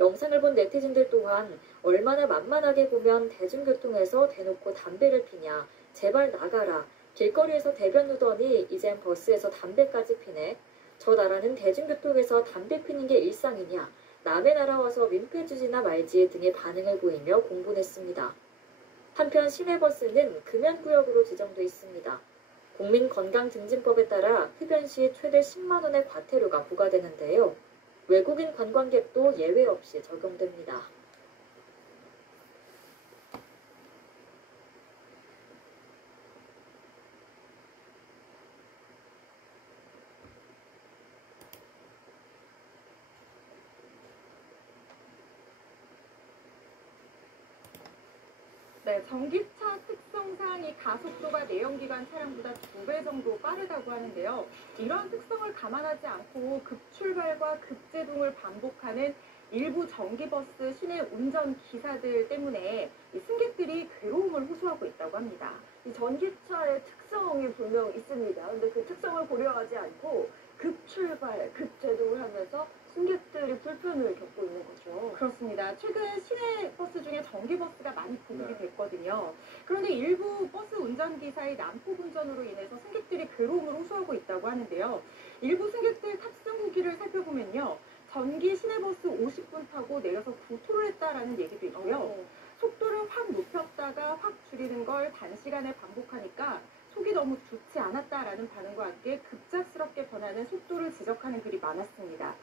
영상을 본 네티즌들 또한 얼마나 만만하게 보면 대중교통에서 대놓고 담배를 피냐, 제발 나가라, 길거리에서 대변 누더니 이젠 버스에서 담배까지 피네, 저 나라는 대중교통에서 담배 피는 게 일상이냐, 남의 나라 와서 민폐 주지나 말지 등의 반응을 보이며 공분했습니다. 한편 시내버스는 금연구역으로 지정돼 있습니다. 국민건강증진법에 따라 흡연 시 최대 10만 원의 과태료가 부과되는데요. 외국인 관광객도 예외 없이 적용됩니다. 네, 전기차 특성상 이 가속도가 내연기관 차량보다 2배 정도 빠르다고 하는데요. 이러한 특성을 감안하지 않고 급출발과 급제동을 반복하는 일부 전기버스 시내 운전 기사들 때문에 이 승객들이 괴로움을 호소하고 있다고 합니다. 이 전기차의 특성이 분명 있습니다. 근데 그 특성을 고려하지 않고 급출발, 급제동을 하면서 승객들이 불편을 겪고 있는 거죠. 그렇습니다. 최근 시내 버스 중에 전기버스가 많이 보급이 됐거든요. 그런데 일부 버스 운전기사의 난폭 운전으로 인해서 승객들이 괴로움을 호소하고 있다고 하는데요. 일부 승객들 탑승 후기를 살펴보면요. 전기 시내버스 50분 타고 내려서 구토를 했다라는 얘기도 있고요. 속도를 확 높였다가 확 줄이는 걸 단시간에 반복하니까 속이 너무 좋지 않았다라는 반응과 함께 급작스럽게 변하는 속도를 지적하는 글이 많았습니다.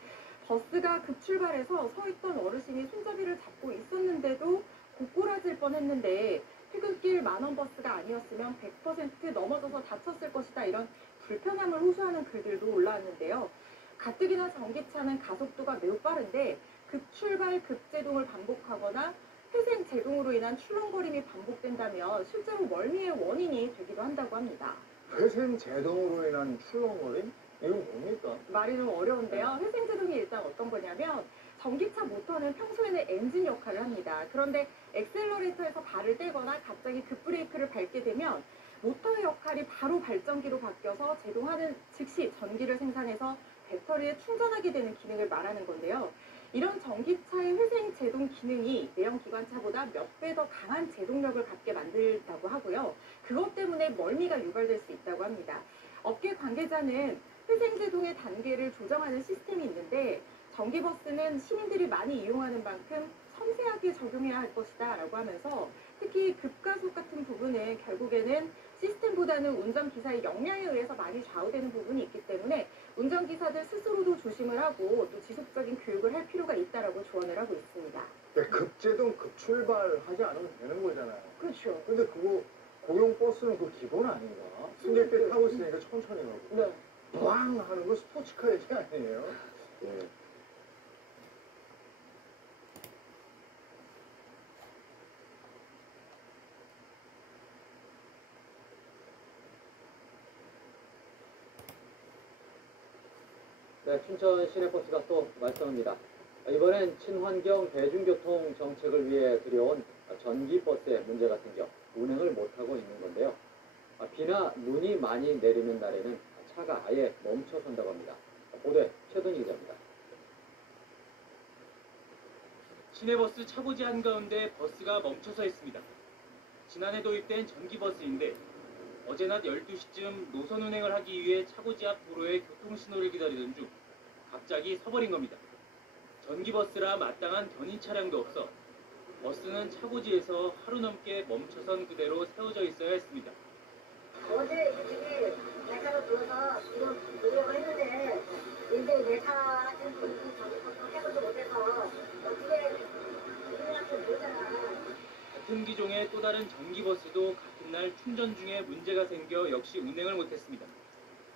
버스가 급출발해서 서 있던 어르신이 손잡이를 잡고 있었는데도 고꾸라질 뻔했는데 퇴근길 만원 버스가 아니었으면 100% 넘어져서 다쳤을 것이다, 이런 불편함을 호소하는 글들도 올라왔는데요. 가뜩이나 전기차는 가속도가 매우 빠른데 급출발 급제동을 반복하거나 회생 제동으로 인한 출렁거림이 반복된다면 실제로 멀미의 원인이 되기도 한다고 합니다. 회생 제동으로 인한 출렁거림? 이건 뭡니까? 말이 좀 어려운데요. 회생 제동이 일단 어떤 거냐면 전기차 모터는 평소에는 엔진 역할을 합니다. 그런데 엑셀러레이터에서 발을 떼거나 갑자기 급브레이크를 밟게 되면 모터의 역할이 바로 발전기로 바뀌어서 제동하는 즉시 전기를 생산해서 배터리에 충전하게 되는 기능을 말하는 건데요. 이런 전기차의 회생 제동 기능이 내연기관차보다 몇 배 더 강한 제동력을 갖게 만들다고 하고요. 그것 때문에 멀미가 유발될 수 있다고 합니다. 업계 관계자는 회생 제동의 단계를 조정하는 시스템이 있는데 전기버스는 시민들이 많이 이용하는 만큼 섬세하게 적용해야 할 것이다 라고 하면서 특히 급가속 같은 부분은 결국에는 시스템보다는 운전기사의 역량에 의해서 많이 좌우되는 부분이 있기 때문에 운전기사들 스스로도 조심을 하고 또 지속적인 교육을 할 필요가 있다라고 조언을 하고 있습니다. 급제동 급출발 하지 않으면 되는 거잖아요. 그렇죠. 근데 그거 공용 버스는 그 기본 아닌가? 승객들 타고 있으니까 천천히 가고. 네. 빵 하는 거 스포츠카 얘기 아니에요? 네. 네, 춘천 시내버스가 또 말씀합니다. 이번엔 친환경 대중교통 정책을 위해 들여온 전기버스에 문제가 생겨 운행을 못하고 있는 건데요. 비나 눈이 많이 내리는 날에는 차가 아예 멈춰선다고 합니다. 보도에 최동희 기자입니다. 시내버스 차고지 한가운데 버스가 멈춰서 있습니다. 지난해 도입된 전기버스인데 어제 낮 12시쯤 노선 운행을 하기 위해 차고지 앞 도로에 교통신호를 기다리던 중 갑자기 서버린 겁니다. 전기버스라 마땅한 견인 차량도 없어 버스는 차고지에서 하루 넘게 멈춰선 그대로 세워져 있어야 했습니다. 어제 이쪽에 내 차로 들어서 지금 노력을 했는데 이제 내 차 같은 분이 전기버스 해보지 못해서 어떻게 우리한테 모르잖아. 같은 기종의 또 다른 전기버스도 같은 날 충전 중에 문제가 생겨 역시 운행을 못했습니다.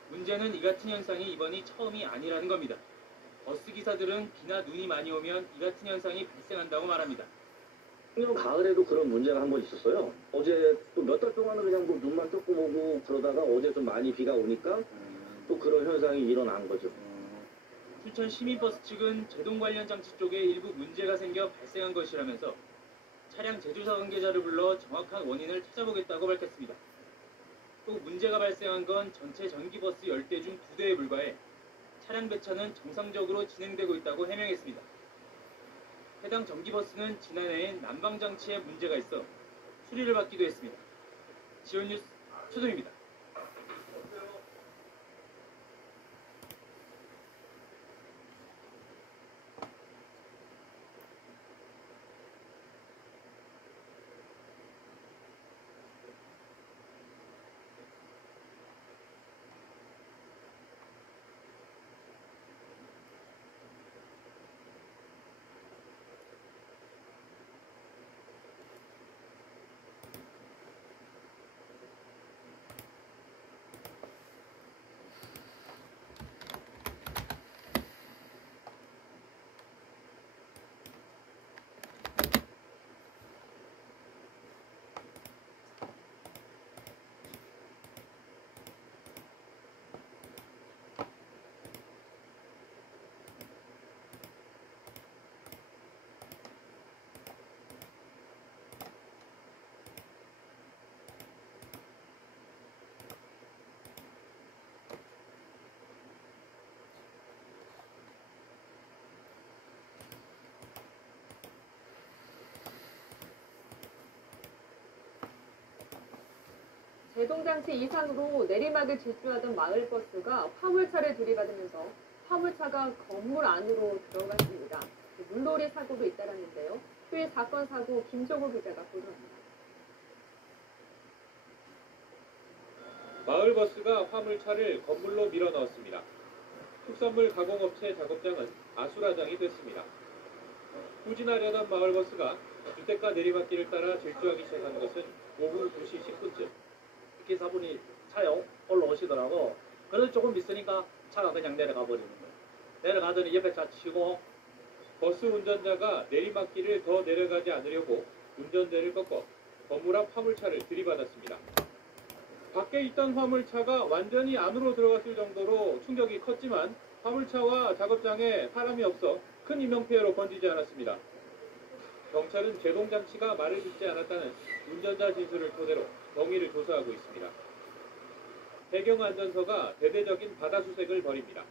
문제는 이 같은 현상이 이번이 처음이 아니라는 겁니다. 버스 기사들은 비나 눈이 많이 오면 이 같은 현상이 발생한다고 말합니다. 작년 가을에도 그런 문제가 한 번 있었어요. 어제 또 몇 달 동안은 그냥 뭐 눈만 조금 오고 그러다가 어제 좀 많이 비가 오니까 또 그런 현상이 일어난 거죠. 춘천 시민버스 측은 제동 관련 장치 쪽에 일부 문제가 생겨 발생한 것이라면서 차량 제조사 관계자를 불러 정확한 원인을 찾아보겠다고 밝혔습니다. 또 문제가 발생한 건 전체 전기버스 10대 중 2대에 불과해 차량 배차는 정상적으로 진행되고 있다고 해명했습니다. 해당 전기버스는 지난해엔 난방장치에 문제가 있어 수리를 받기도 했습니다. 지원뉴스 최동입니다. 제동장치 이상으로 내리막을 질주하던 마을버스가 화물차를 들이받으면서 화물차가 건물 안으로 들어갔습니다. 물놀이 사고도 잇따랐는데요. 또 이 사건 사고 김종호 기자가 보도합니다. 마을버스가 화물차를 건물로 밀어 넣었습니다. 축산물 가공업체 작업장은 아수라장이 됐습니다. 후진하려던 마을버스가 주택가 내리막길을 따라 질주하기 시작한 것은 오후 2시 10분쯤. 기사분이 차요 올라오시더라고. 그래서 조금 있으니까 차가 그냥 내려가 버리는 거예요. 내려가더니 옆에 차 치고. 버스 운전자가 내리막길을 더 내려가지 않으려고 운전대를 꺾어 건물 앞 화물차를 들이받았습니다. 밖에 있던 화물차가 완전히 안으로 들어갔을 정도로 충격이 컸지만 화물차와 작업장에 사람이 없어 큰 인명피해로 번지지 않았습니다. 경찰은 제동장치가 말을 듣지 않았다는 운전자 진술을 토대로 경위를 조사하고 있습니다. 배경안전서가 대대적인 바다수색을 벌입니다.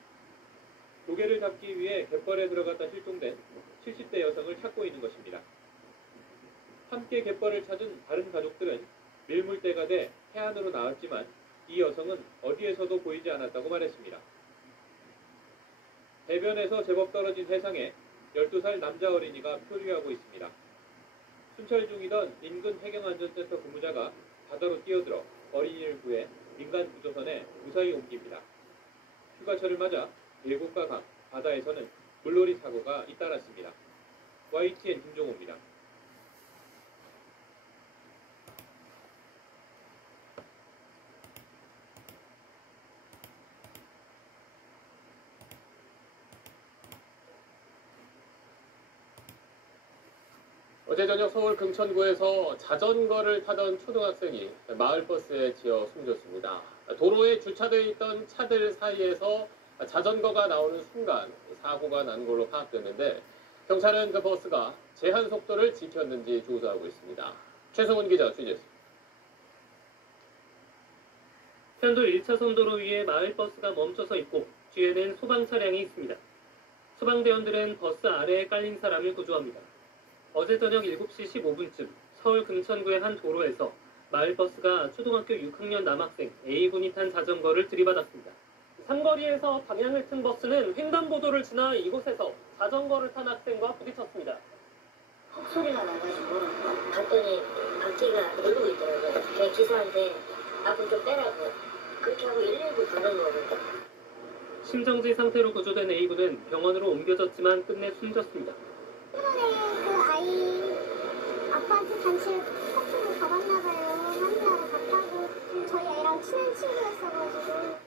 조개를 잡기 위해 갯벌에 들어갔다 실종된 70대 여성을 찾고 있는 것입니다. 함께 갯벌을 찾은 다른 가족들은 밀물대가 돼 해안으로 나왔지만 이 여성은 어디에서도 보이지 않았다고 말했습니다. 해변에서 제법 떨어진 해상에 12살 남자 어린이가 표류하고 있습니다. 순찰 중이던 인근 해경안전센터 근무자가 바다로 뛰어들어 어린이를 구해 민간 구조선에 무사히 옮깁니다. 휴가철을 맞아 계곡과 강, 바다에서는 물놀이 사고가 잇따랐습니다. YTN 김종호입니다. 어제 저녁 서울 금천구에서 자전거를 타던 초등학생이 마을버스에 치여 숨졌습니다. 도로에 주차되어 있던 차들 사이에서 자전거가 나오는 순간 사고가 난 걸로 파악됐는데 경찰은 그 버스가 제한 속도를 지켰는지 조사하고 있습니다. 최성훈 기자 취재했습니다. 편도 1차선 도로 위에 마을버스가 멈춰서 있고 뒤에는 소방 차량이 있습니다. 소방대원들은 버스 아래에 깔린 사람을 구조합니다. 어제 저녁 7시 15분쯤 서울 금천구의 한 도로에서 마을버스가 초등학교 6학년 남학생 A군이 탄 자전거를 들이받았습니다. 삼거리에서 방향을 튼 버스는 횡단보도를 지나 이곳에서 자전거를 탄 학생과 부딪혔습니다. 헉소리가 나가지고 봤더니 바퀴가 누르고 있더라고요. 그냥 기사한테 앞으로 좀 빼라고 그렇게 하고 119 부른 거거든요. 심정지 상태로 구조된 A군은 병원으로 옮겨졌지만 끝내 숨졌습니다. 오랜만에 그 아이 아빠한테 단체 커플로 가봤나봐요. 하늘나라 갔다고 저희 애랑 친한 친구였어가지고.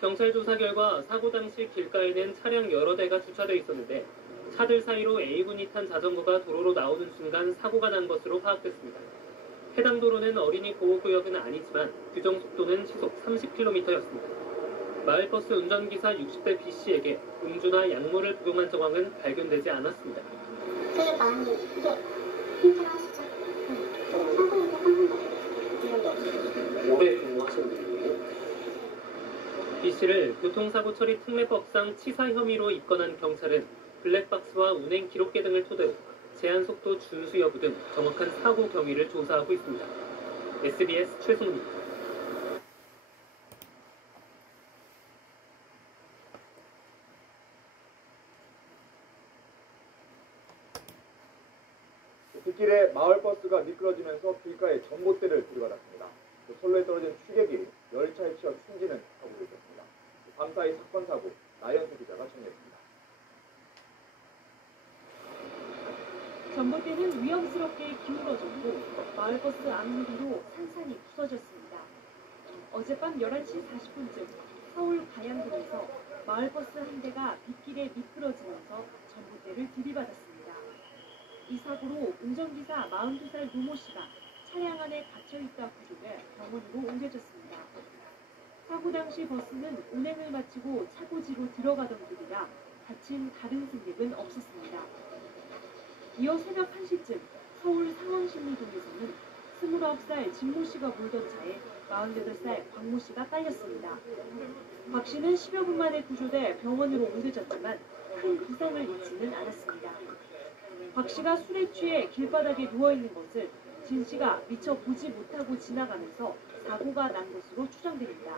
경찰 조사 결과 사고 당시 길가에는 차량 여러 대가 주차돼 있었는데 차들 사이로 A군이 탄 자전거가 도로로 나오는 순간 사고가 난 것으로 파악됐습니다. 해당 도로는 어린이 보호구역은 아니지만 규정 속도는 시속 30km였습니다. 마을버스 운전기사 60대 B씨에게 음주나 약물을 복용한 정황은 발견되지 않았습니다. 되게 많이 이게 힘들어하시죠? 사고는 한 번도 이런 게 없어요. 오래 근무하신 분이에요? B씨를 교통사고 처리 특례법상 치사 혐의로 입건한 경찰은 블랙박스와 운행 기록계 등을 토대로 제한속도 준수 여부 등 정확한 사고 경위를 조사하고 있습니다. SBS 최승훈입니다. 뒷길에 마을버스가 미끄러지면서 길가에 전봇대를 들이받았습니다. 선로에 떨어진 취객이 열차에 치여 숨지는 사고를 있었습니다. 밤사이 사건 사고 나연수 기자가 전해했습니다. 전봇대는 위험스럽게 기울어졌고 마을버스 앞유리로 산산이 부서졌습니다. 어젯밤 11시 40분쯤 서울 가양동에서 마을버스 한 대가 빗길에 미끄러지면서 전봇대를 들이받았습니다. 이 사고로 운전기사 42살 노모 씨가 차량 안에 갇혀있다 구조돼 병원으로 옮겨졌습니다. 사고 당시 버스는 운행을 마치고 차고지로 들어가던 길이라 다친 다른 승객은 없었습니다. 이어 새벽 1시쯤 서울 상황심리동에서는 29살 진모 씨가 몰던 차에 48살 광모 씨가 딸렸습니다. 박 씨는 10여 분 만에 구조돼 병원으로 옮겨졌지만 큰 부상을 입지는 않았습니다. 박 씨가 술에 취해 길바닥에 누워있는 것을 진 씨가 미처 보지 못하고 지나가면서 사고가 난 것으로 추정됩니다.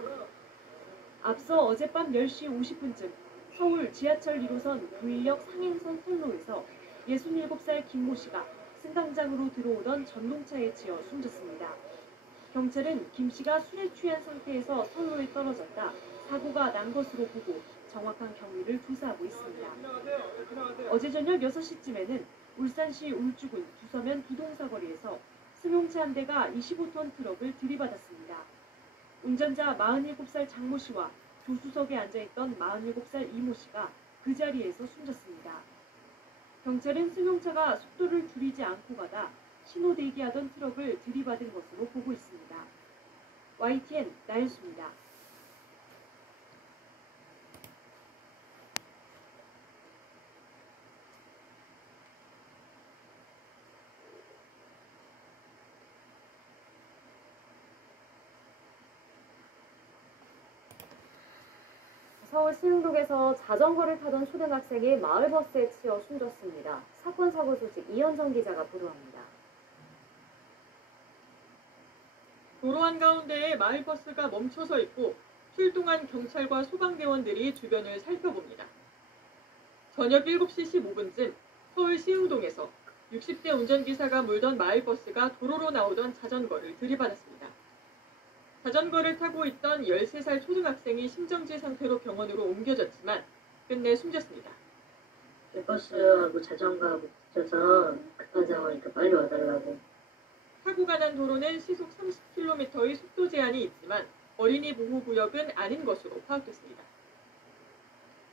앞서 어젯밤 10시 50분쯤 서울 지하철 1호선 구의역 상행선 선로에서 67살 김모 씨가 승강장으로 들어오던 전동차에 치여 숨졌습니다. 경찰은 김 씨가 술에 취한 상태에서 선로에 떨어졌다 사고가 난 것으로 보고 정확한 경위를 조사하고 있습니다. 어제 저녁 6시쯤에는 울산시 울주군 두서면 부동사거리에서 승용차 한 대가 25톤 트럭을 들이받았습니다. 운전자 47살 장모 씨와 조수석에 앉아있던 47살 이모 씨가 그 자리에서 숨졌습니다. 경찰은 승용차가 속도를 줄이지 않고 가다 신호 대기하던 트럭을 들이받은 것으로 보고 있습니다. YTN 나연수입니다. 서울 시흥동에서 자전거를 타던 초등학생이 마을버스에 치여 숨졌습니다. 사건 사고 소식 이현정 기자가 보도합니다. 도로 한가운데에 마을버스가 멈춰서 있고 출동한 경찰과 소방대원들이 주변을 살펴봅니다. 저녁 7시 15분쯤 서울 시흥동에서 60대 운전기사가 몰던 마을버스가 도로로 나오던 자전거를 들이받았습니다. 자전거를 타고 있던 13살 초등학생이 심정지 상태로 병원으로 옮겨졌지만 끝내 숨졌습니다. 버스하고 자전거하고 붙여서 급하지 않으니까 빨리 와달라고. 사고가 난 도로는 시속 30km의 속도 제한이 있지만 어린이 보호구역은 아닌 것으로 파악됐습니다.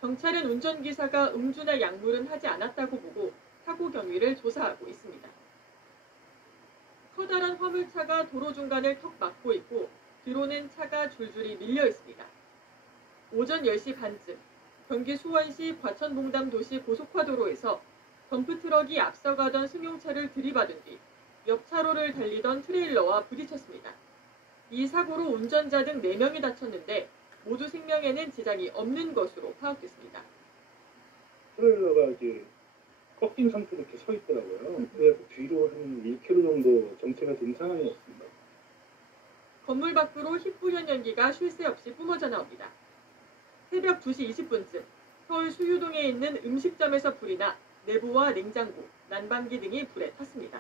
경찰은 운전기사가 음주나 약물은 하지 않았다고 보고 사고 경위를 조사하고 있습니다. 커다란 화물차가 도로 중간을 턱 막고 있고 뒤로는 차가 줄줄이 밀려 있습니다. 오전 10시 반쯤 경기 수원시 과천봉담 도시 고속화도로에서 덤프트럭이 앞서가던 승용차를 들이받은 뒤 옆 차로를 달리던 트레일러와 부딪혔습니다. 이 사고로 운전자 등 4명이 다쳤는데 모두 생명에는 지장이 없는 것으로 파악됐습니다. 트레일러가 이제 꺾인 상태로 이렇게 서 있더라고요. 그래서 뒤로 한 1km 정도 정체가 된 상황이었습니다. 건물 밖으로 희뿌연 연기가 쉴 새 없이 뿜어져 나옵니다. 새벽 2시 20분쯤 서울 수유동에 있는 음식점에서 불이 나 내부와 냉장고, 난방기 등이 불에 탔습니다.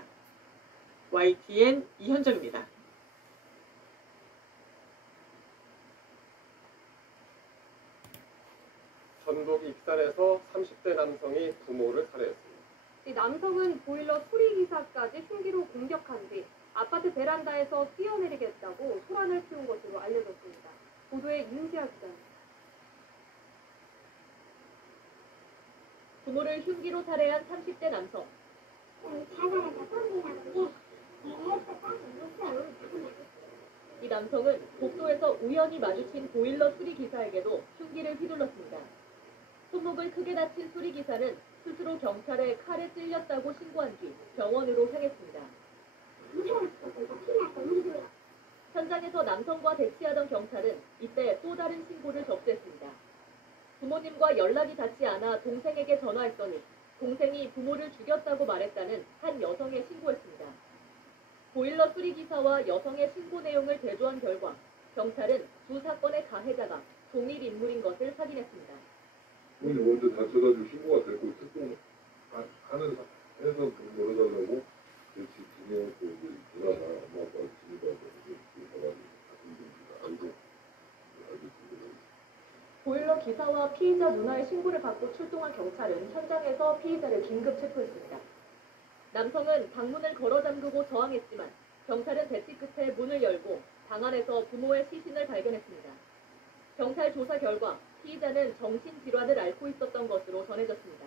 YTN 이현정입니다. 전북 익산에서 30대 남성이 부모를 살해했습니다. 이 남성은 보일러 수리기사까지 흉기로 공격한 뒤 아파트 베란다에서 뛰어내리겠다고 소란을 피운 것으로 알려졌습니다. 보도에 윤지아 기자입니다. 부모를 흉기로 살해한 30대 남성. 이 남성은 복도에서 우연히 마주친 보일러 수리기사에게도 흉기를 휘둘렀습니다. 손목을 크게 다친 수리기사는 스스로 경찰에 칼에 찔렸다고 신고한 뒤 병원으로 향했습니다. 현장에서 남성과 대치하던 경찰은 이때 또 다른 신고를 접수했습니다. 부모님과 연락이 닿지 않아 동생에게 전화했더니 동생이 부모를 죽였다고 말했다는 한 여성의 신고였습니다. 보일러 수리기사와 여성의 신고 내용을 대조한 결과 경찰은 두 사건의 가해자가 동일 인물인 것을 확인했습니다. 본인이 먼저 다쳐가지고 신고가 됐고 특공 하는 해서 물어달라고 제 집중에 또 이제 누나나 엄마 아빠 집에 가서 가가지고 알고 보일러 기사와 피의자 누나의 신고를 받고 출동한 경찰은 현장에서 피의자를 긴급 체포했습니다. 남성은 방문을 걸어 잠그고 저항했지만 경찰은 대치 끝에 문을 열고 방 안에서 부모의 시신을 발견했습니다. 경찰 조사 결과 피의자는 정신질환을 앓고 있었던 것으로 전해졌습니다.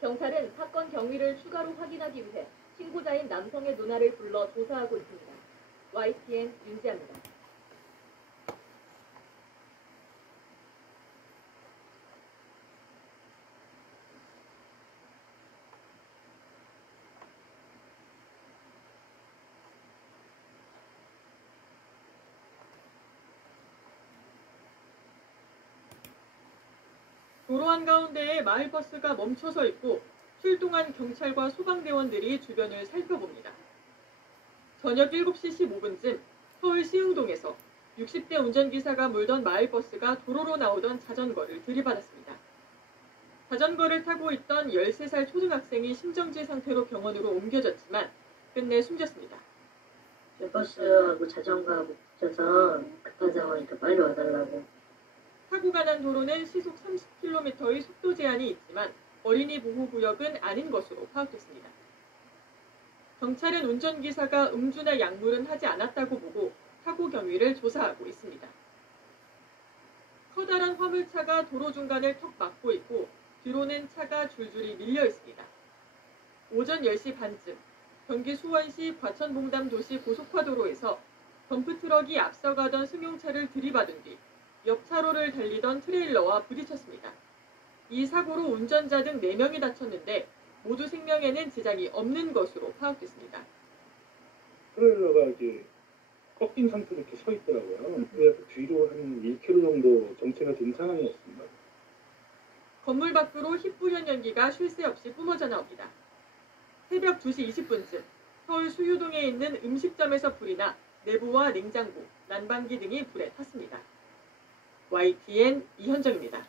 경찰은 사건 경위를 추가로 확인하기 위해 신고자인 남성의 누나를 불러 조사하고 있습니다. YTN 윤지아입니다. 도로 한가운데에 마을버스가 멈춰서 있고 출동한 경찰과 소방대원들이 주변을 살펴봅니다. 저녁 7시 15분쯤 서울 시흥동에서 60대 운전기사가 몰던 마을버스가 도로로 나오던 자전거를 들이받았습니다. 자전거를 타고 있던 13살 초등학생이 심정지 상태로 병원으로 옮겨졌지만 끝내 숨졌습니다. 버스하고 자전거하고 붙여서 급한 상황이니까 빨리 와달라고. 사고가 난 도로는 시속 30km의 속도 제한이 있지만 어린이 보호구역은 아닌 것으로 파악됐습니다. 경찰은 운전기사가 음주나 약물은 하지 않았다고 보고 사고 경위를 조사하고 있습니다. 커다란 화물차가 도로 중간을 턱 막고 있고 뒤로는 차가 줄줄이 밀려 있습니다. 오전 10시 반쯤 경기 수원시 과천봉담 도시 고속화도로에서 덤프트럭이 앞서가던 승용차를 들이받은 뒤 옆 차로를 달리던 트레일러와 부딪혔습니다. 이 사고로 운전자 등 4명이 다쳤는데 모두 생명에는 지장이 없는 것으로 파악됐습니다. 트레일러가 이제 꺾인 상태로 이렇게 서 있더라고요. 그래서 뒤로 한 1km 정도 정체가 된 상황이었습니다. 건물 밖으로 희뿌연 연기가 쉴 새 없이 뿜어져 나옵니다. 새벽 2시 20분쯤 서울 수유동에 있는 음식점에서 불이 나 내부와 냉장고, 난방기 등이 불에 탔습니다. YTN 이현정입니다.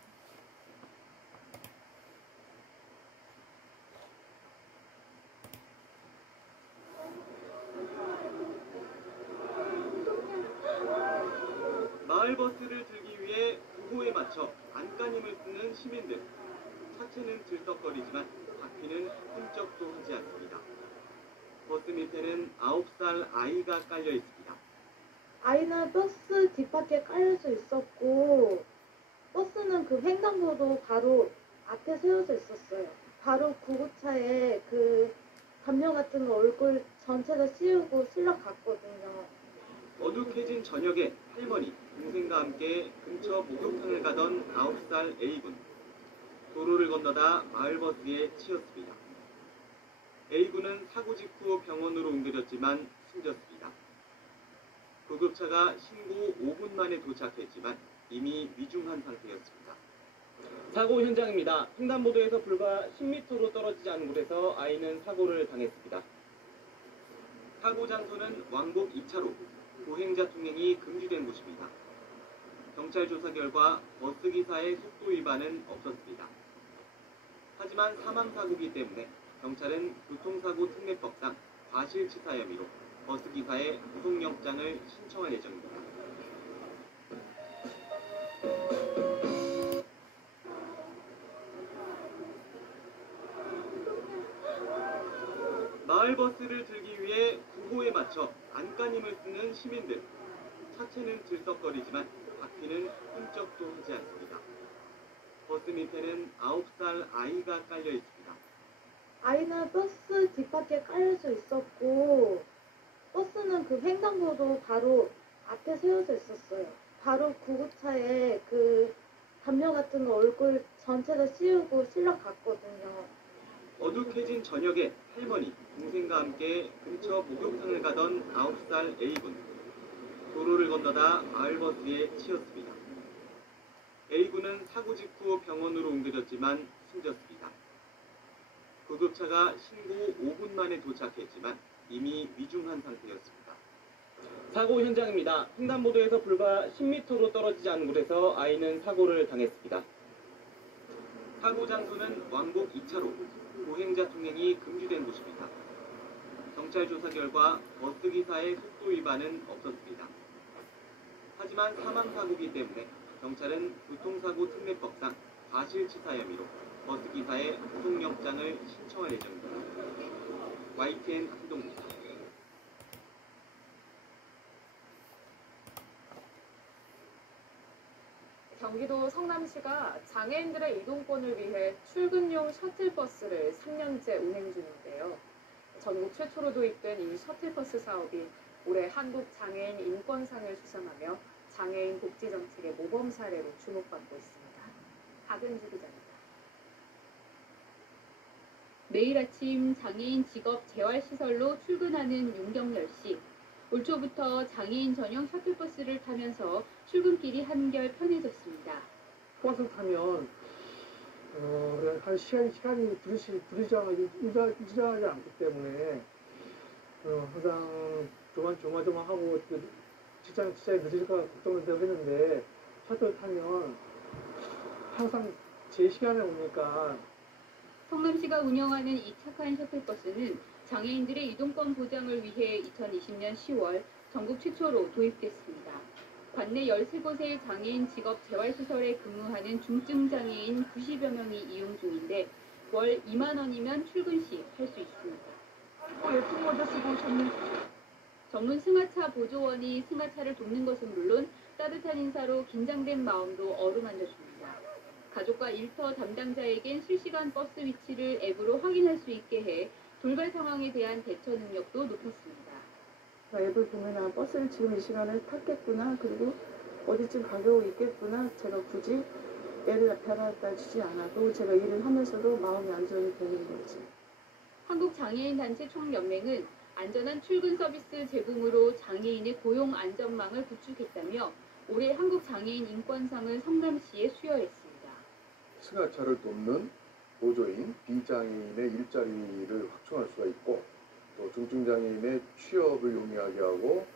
마을버스를 들기 위해 구호에 맞춰 안간힘을 쓰는 시민들. 차체는 들썩거리지만 바퀴는 흠쩍도 하지 않습니다. 버스 밑에는 9살 아이가 깔려 있습니다. 아이는 버스 뒷바퀴에 깔려져 있었고 버스는 그 횡단보도 바로 앞에 세워져 있었어요. 바로 구급차에 그 담요 같은 거 얼굴 전체를 씌우고 실려 갔거든요. 어둑해진 저녁에 할머니, 동생과 함께 근처 목욕탕을 가던 9살 A군. 도로를 건너다 마을버스에 치였습니다. A군은 사고 직후 병원으로 옮겨졌지만 숨졌습니다. 구급차가 신고 5분 만에 도착했지만 이미 위중한 상태였습니다. 사고 현장입니다. 횡단보도에서 불과 10m로 떨어지지 않은 곳에서 아이는 사고를 당했습니다. 사고 장소는 왕복 2차로, 보행자 통행이 금지된 곳입니다. 경찰 조사 결과 버스 기사의 속도 위반은 없었습니다. 하지만 사망사고이기 때문에 경찰은 교통사고 특례법상 과실치사 혐의로 버스 기사의 구속영장을 신청할 예정입니다. 마을버스를 들기 위해 구호에 맞춰 안간힘을 쓰는 시민들. 차체는 들썩거리지만 바퀴는 흠쩍도 하지 않습니다. 버스 밑에는 9살 아이가 깔려 있습니다. 아이는 버스 뒷바퀴에 깔려져 있었고 버스는 그 횡단보도 바로 앞에 세워져 있었어요. 바로 구급차에 그 담요 같은 거 얼굴 전체를 씌우고 실려 갔거든요. 어둑해진 저녁에 할머니, 동생과 함께 근처 목욕탕을 가던 9살 A군. 도로를 건너다 마을버스에 치였습니다. A군은 사고 직후 병원으로 옮겨졌지만 숨졌습니다. 구급차가 신고 5분 만에 도착했지만 이미 위중한 상태였습니다. 사고 현장입니다. 횡단보도에서 불과 10m로 떨어지지 않은 곳에서 아이는 사고를 당했습니다. 사고 장소는 왕복 2차로, 보행자 통행이 금지된 곳입니다. 경찰 조사 결과 버스 기사의 속도 위반은 없었습니다. 하지만 사망사고이기 때문에 경찰은 교통사고 특례법상 과실치사 혐의로 버스 기사의 구속영장을 신청할 예정입니다. YTN 한동입니다. 경기도 성남시가 장애인들의 이동권을 위해 출근용 셔틀버스를 3년째 운행 중인데요. 전국 최초로 도입된 이 셔틀버스 사업이 올해 한국장애인 인권상을 수상하며 장애인 복지정책의 모범 사례로 주목받고 있습니다. 박은주 기자입니다. 매일 아침 장애인 직업 재활시설로 출근하는 윤경열 씨. 올 초부터 장애인 전용 셔틀버스를 타면서 출근길이 한결 편해졌습니다. 버스 타면 한 시간이 부딪히지 않기 때문에 항상 조마조마하고 직장에 늦을까 걱정을 되고 했는데 셔틀 타면 항상 제 시간에 오니까 성남시가 운영하는 이 착한 셔틀버스는 장애인들의 이동권 보장을 위해 2020년 10월 전국 최초로 도입됐습니다. 관내 13곳의 장애인 직업 재활시설에 근무하는 중증장애인 90여 명이 이용 중인데 월 2만 원이면 출근 시 탈 수 있습니다. 예쁜 모자 쓰고 오셨네. 전문 승하차 보조원이 승하차를 돕는 것은 물론 따뜻한 인사로 긴장된 마음도 어루만져줍니다. 가족과 일터 담당자에겐 실시간 버스 위치를 앱으로 확인할 수 있게 해 돌발 상황에 대한 대처 능력도 높였습니다. 앱을 보면 버스를 지금 이 시간에 탔겠구나, 그리고 어디쯤 가고 있겠구나, 제가 굳이 애를 데려다 주지 않아도 제가 일을 하면서도 마음이 안정이 되는 거지. 한국장애인단체 총연맹은 안전한 출근 서비스 제공으로 장애인의 고용 안전망을 구축했다며 올해 한국장애인 인권상을 성남시에 수여했습니다. 승하차를 돕는 보조인, 비장애인의 일자리를 확충할 수가 있고 또 중증장애인의 취업을 용이하게 하고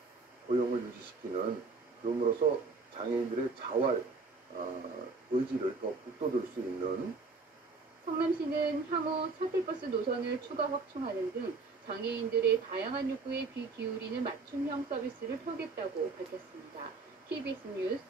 고용을 유지시키는, 그럼으로써 장애인들의 자활 의지를 더 북돋을 수 있는. 성남시는 향후 셔틀버스 노선을 추가 확충하는 등 장애인들의 다양한 요구에 귀 기울이는 맞춤형 서비스를 펴겠다고 밝혔습니다. KBS 뉴스